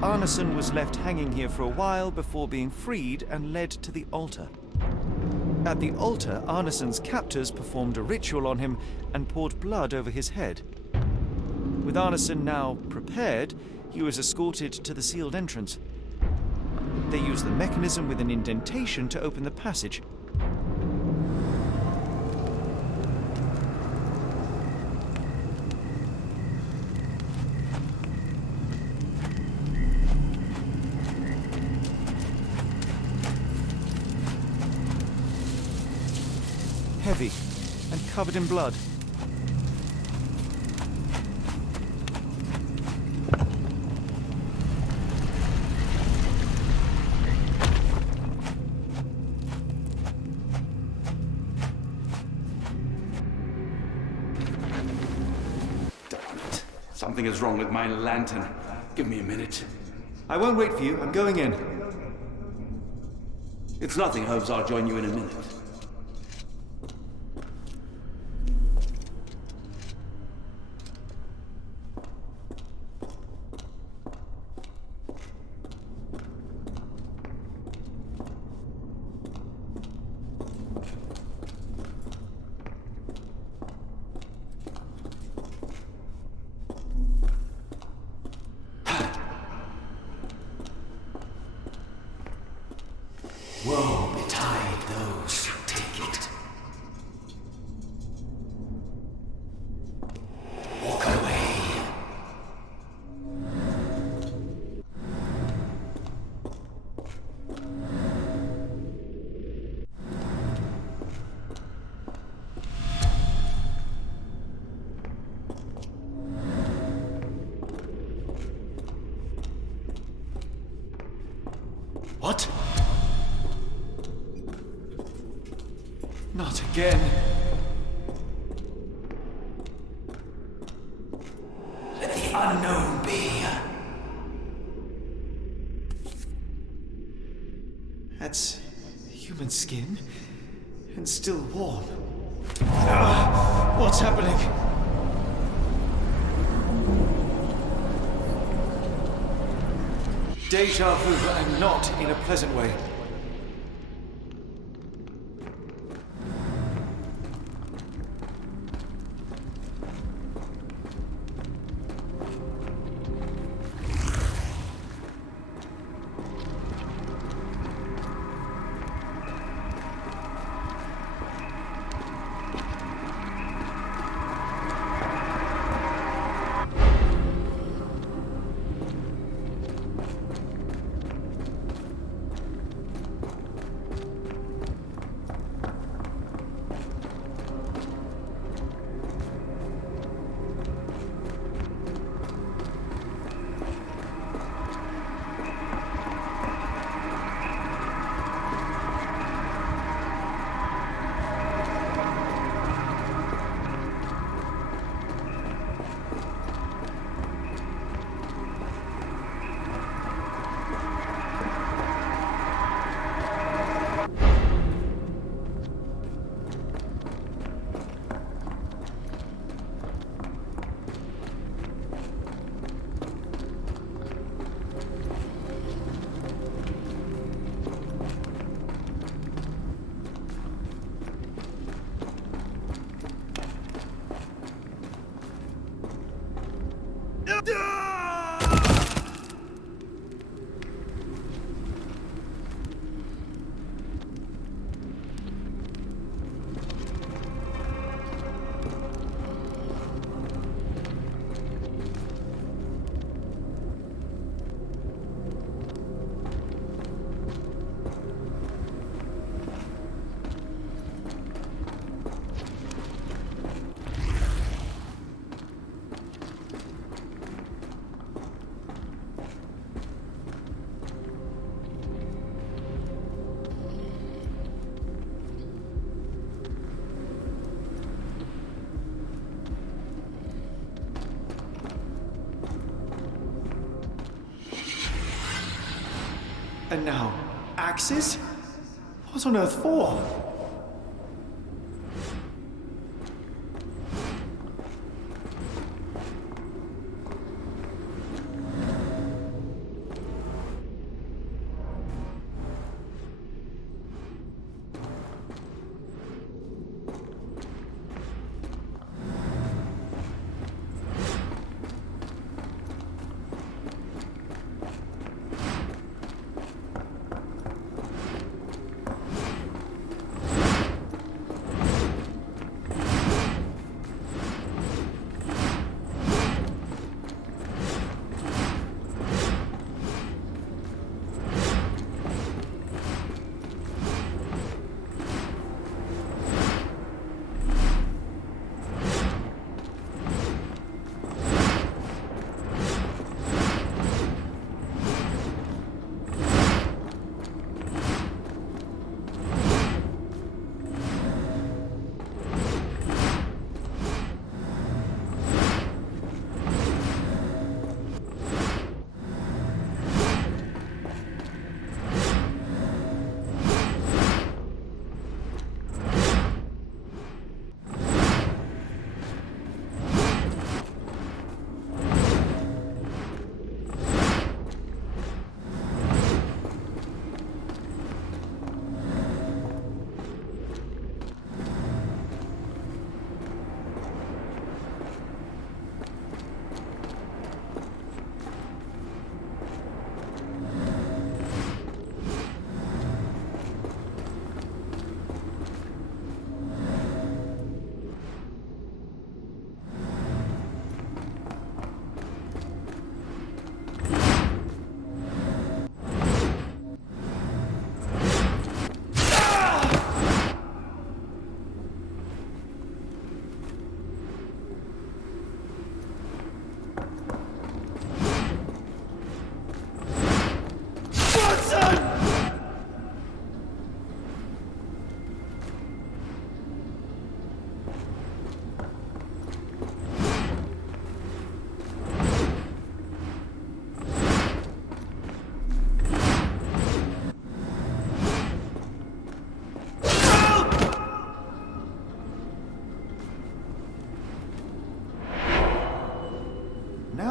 Arneson was left hanging here for a while before being freed and led to the altar. At the altar, Arneson's captors performed a ritual on him and poured blood over his head. With Arneson now prepared, he was escorted to the sealed entrance. They used the mechanism with an indentation to open the passage. Heavy and covered in blood. Damn it. Something is wrong with my lantern. Give me a minute. I won't wait for you. I'm going in. It's nothing, Holmes. I'll join you in a minute. Woe betide those who take it. Walk away. Not again. Let the unknown be. That's human skin, and still warm. What's happening? Deja vu, and not in a pleasant way. And now, axes? What on earth for?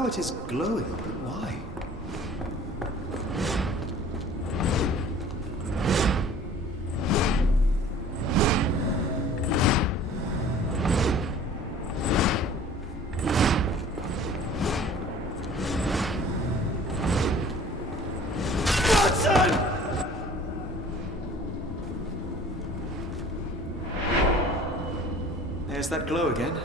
Now it is glowing, but why? There's that glow again.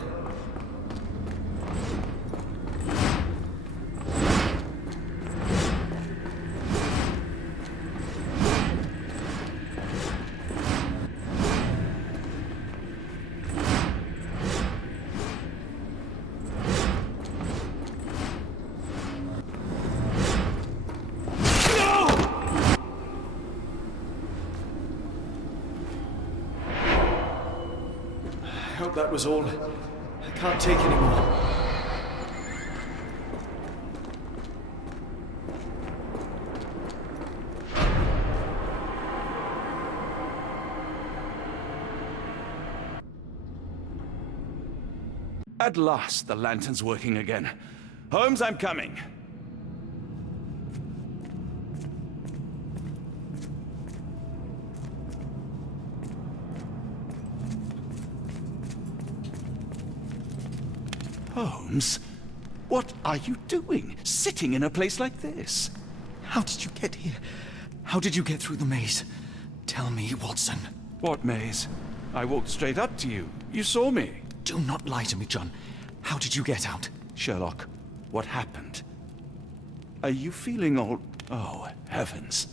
I hope that was all. I can't take any more. At last, the lantern's working again. Holmes, I'm coming. Holmes, what are you doing, sitting in a place like this? How did you get here? How did you get through the maze? Tell me, Watson. What maze? I walked straight up to you. You saw me. Do not lie to me, John. How did you get out? Sherlock, what happened? Are you feeling all... Oh, heavens.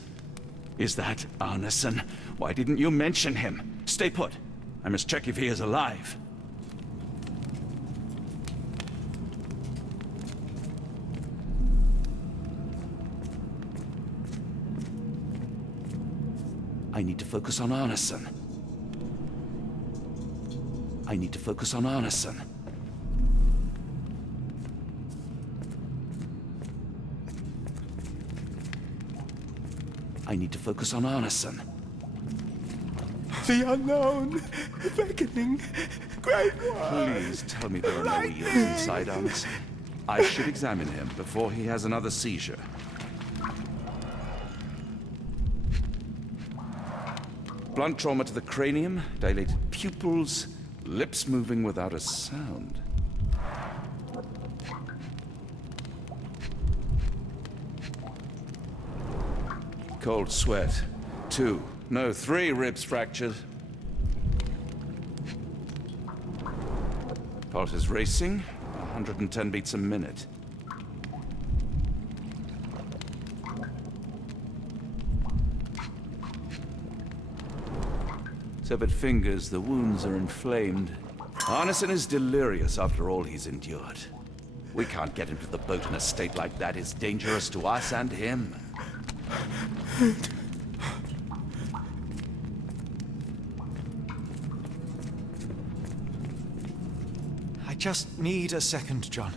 Is that Arneson? Why didn't you mention him? Stay put. I must check if he is alive. I need to focus on Arneson. I need to focus on Arneson. I need to focus on Arneson. The unknown, beckoning, great one. Please tell me there are no eels inside Arneson. I should examine him before he has another seizure. Blunt trauma to the cranium, dilated pupils, lips moving without a sound. Cold sweat. 2, no, 3 ribs fractured. Pulse is racing, 110 beats a minute. Severed fingers, the wounds are inflamed. Arneson is delirious after all he's endured. We can't get him to the boat in a state like that. It's dangerous to us and him. I just need a second, John.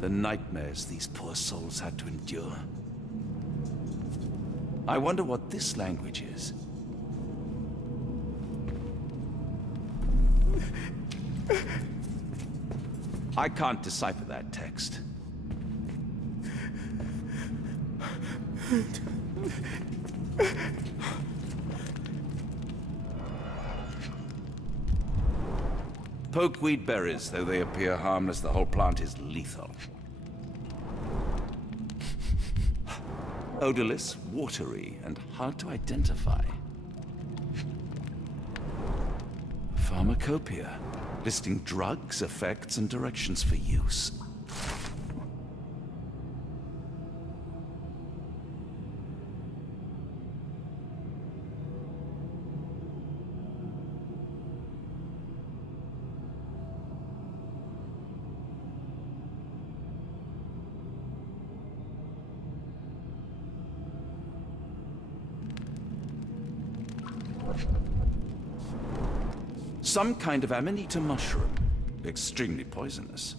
The nightmares these poor souls had to endure. I wonder what this language is. I can't decipher that text. Pokeweed berries, though they appear harmless, the whole plant is lethal. Odorless, watery, and hard to identify. Pharmacopoeia, listing drugs, effects, and directions for use. Some kind of amanita mushroom. extremely poisonous.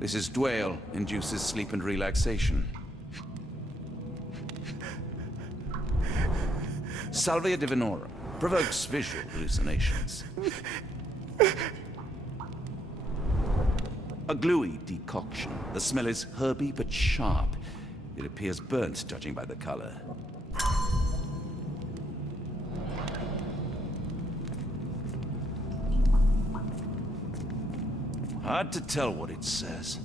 This is Dwale, induces sleep and relaxation. Salvia divinorum, provokes visual hallucinations. A gluey decoction. The smell is herby but sharp. It appears burnt, judging by the color. Hard to tell what it says.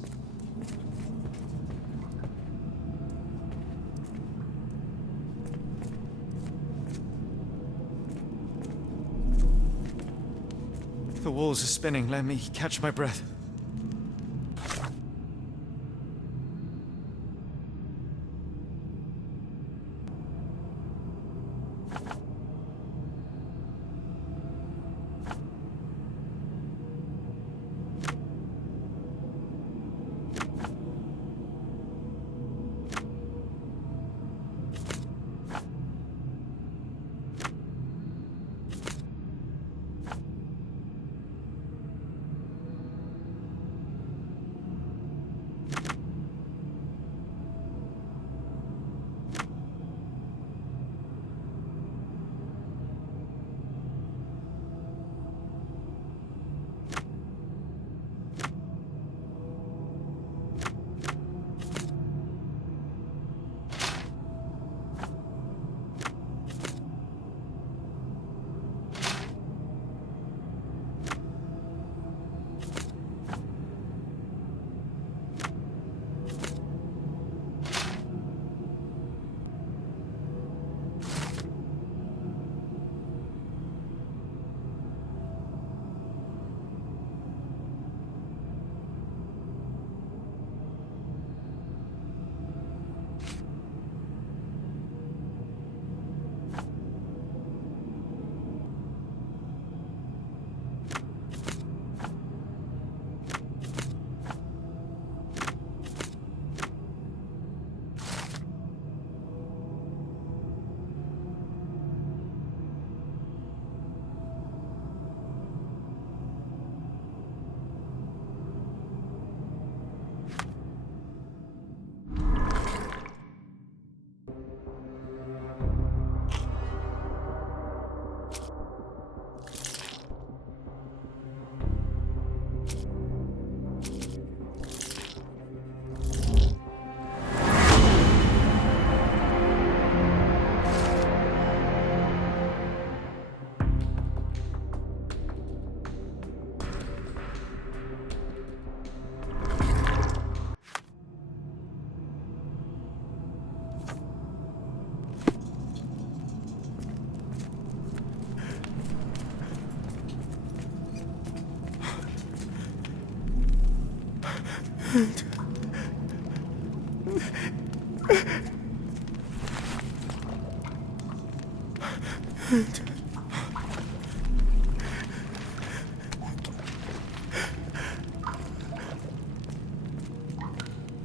The walls are spinning. Let me catch my breath.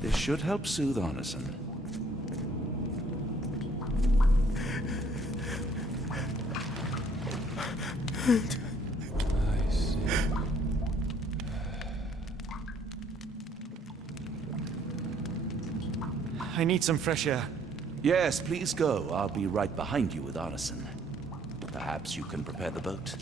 This should help soothe Arneson. I see. I need some fresh air. Yes, please go. I'll be right behind you with Arneson. Perhaps you can prepare the boat.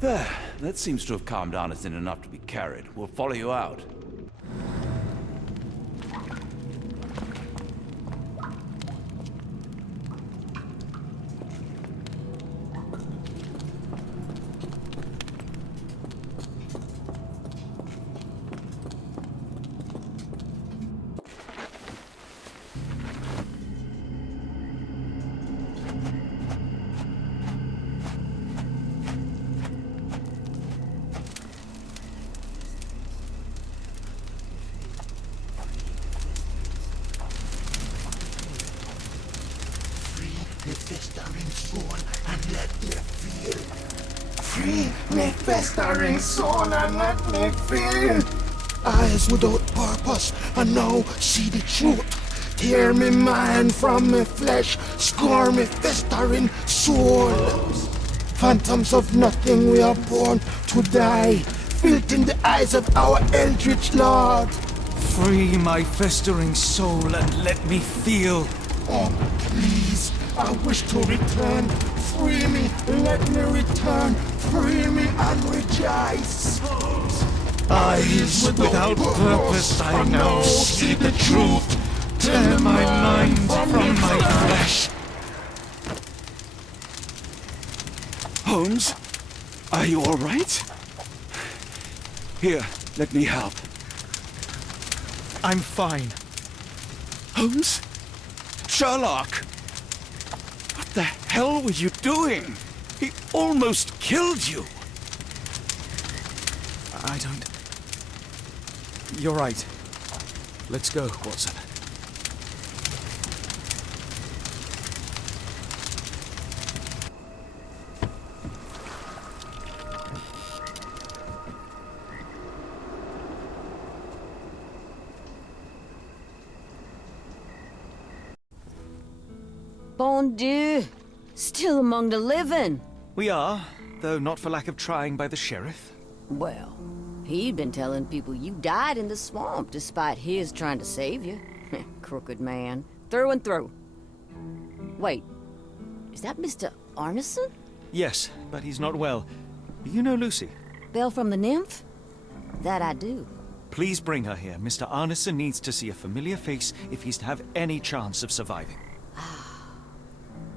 There, that seems to have calmed Arneson enough to be carried. We'll follow you out. Me festering soul and let me feel. Free me festering soul and let me feel. Eyes without purpose and now see the truth. Tear me mind from me flesh, score me festering soul. Phantoms of nothing, we are born to die. Filth in the eyes of our eldritch lord. Free my festering soul and let me feel. Oh, please, I wish to return. Free me, let me return. Free me and rejoice. Eyes without purpose, I now see the truth. Tear my mind from my flesh. Holmes? Are you all right? Here, let me help. I'm fine. Holmes? Sherlock! What the hell were you doing? He almost killed you. I don't... You're right. Let's go, Watson. Bon Dieu! Still among the living. We are, though not for lack of trying by the sheriff. Well, he'd been telling people you died in the swamp despite his trying to save you. Crooked man. Through and through. Wait, is that Mr. Arneson? Yes, but he's not well. You know Lucy? Belle from the nymph? That I do. Please bring her here. Mr. Arneson needs to see a familiar face if he's to have any chance of surviving.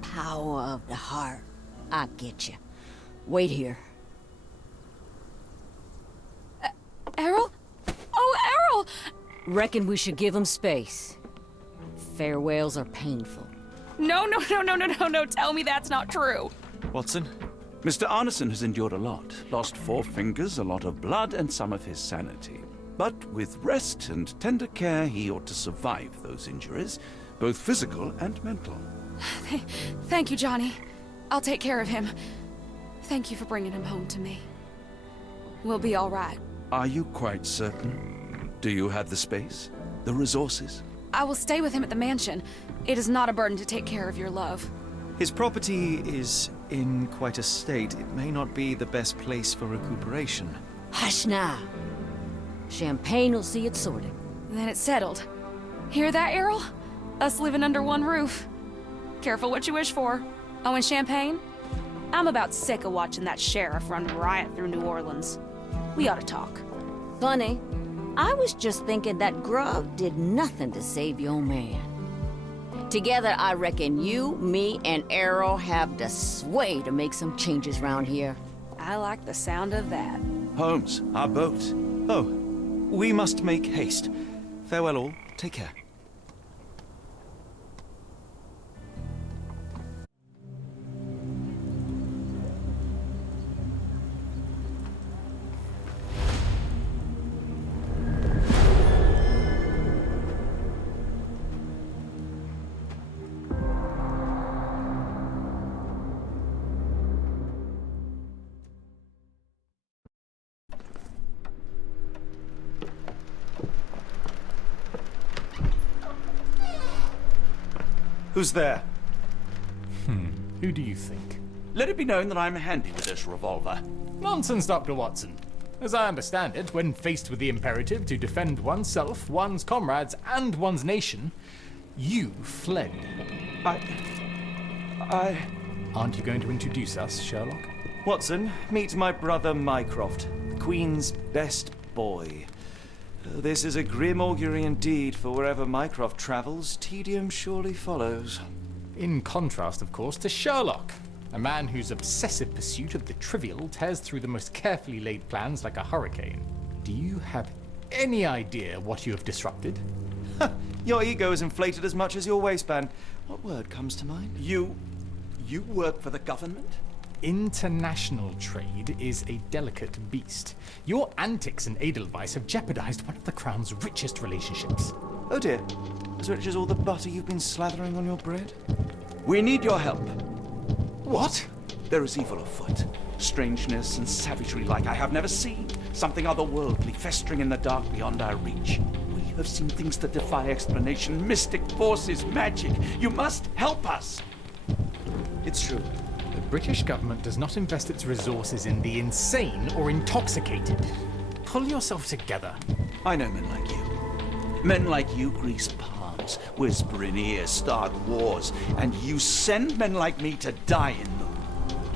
Power of the heart. I get you. Wait here. Errol? Oh, Errol! Reckon we should give him space. Farewells are painful. No, tell me that's not true. Watson? Mr. Arneson has endured a lot. Lost 4 fingers, a lot of blood, and some of his sanity. But with rest and tender care, he ought to survive those injuries, both physical and mental. Thank you, Johnny. I'll take care of him. Thank you for bringing him home to me. We'll be all right. Are you quite certain? Do you have the space? The resources? I will stay with him at the mansion. It is not a burden to take care of your love. His property is in quite a state. It may not be the best place for recuperation. Hush now. Champagne will see it sorted. Then it's settled. Hear that, Errol? Us living under one roof. Careful what you wish for. Oh, and champagne? I'm about sick of watching that sheriff run riot through New Orleans. We ought to talk. Funny, I was just thinking that grub did nothing to save your man. Together, I reckon you, me, and Errol have the sway to make some changes around here. I like the sound of that. Holmes, our boat. Oh, we must make haste. Farewell all. Take care. Who's there? Who do you think? Let it be known that I'm handy with this revolver. Nonsense, Dr. Watson. As I understand it, when faced with the imperative to defend oneself, one's comrades, and one's nation, you fled. I... Aren't you going to introduce us, Sherlock? Watson, meet my brother Mycroft, the Queen's best boy. This is a grim augury indeed, for wherever Mycroft travels, tedium surely follows. In contrast, of course, to Sherlock, a man whose obsessive pursuit of the trivial tears through the most carefully laid plans like a hurricane. Do you have any idea what you have disrupted? Your ego is inflated as much as your waistband. What word comes to mind? You work for the government? International trade is a delicate beast. Your antics in Edelweiss have jeopardized one of the Crown's richest relationships. Oh dear. As rich as all the butter you've been slathering on your bread? We need your help. What? There is evil afoot. Strangeness and savagery like I have never seen. Something otherworldly festering in the dark beyond our reach. We have seen things that defy explanation. Mystic forces, magic. You must help us. It's true. The British government does not invest its resources in the insane or intoxicated. Pull yourself together. I know men like you. Men like you grease palms, whisper in ears, start wars, and you send men like me to die in them.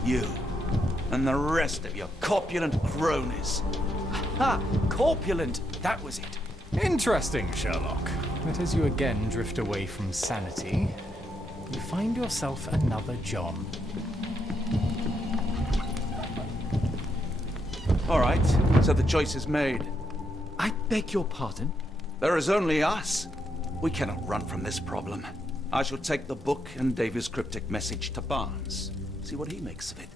You and the rest of your corpulent cronies. Ha! Corpulent! That was it. Interesting, Sherlock. But as you again drift away from sanity, you find yourself another John. All right, so the choice is made. I beg your pardon? There is only us. We cannot run from this problem. I shall take the book and Davy's cryptic message to Barnes. See what he makes of it.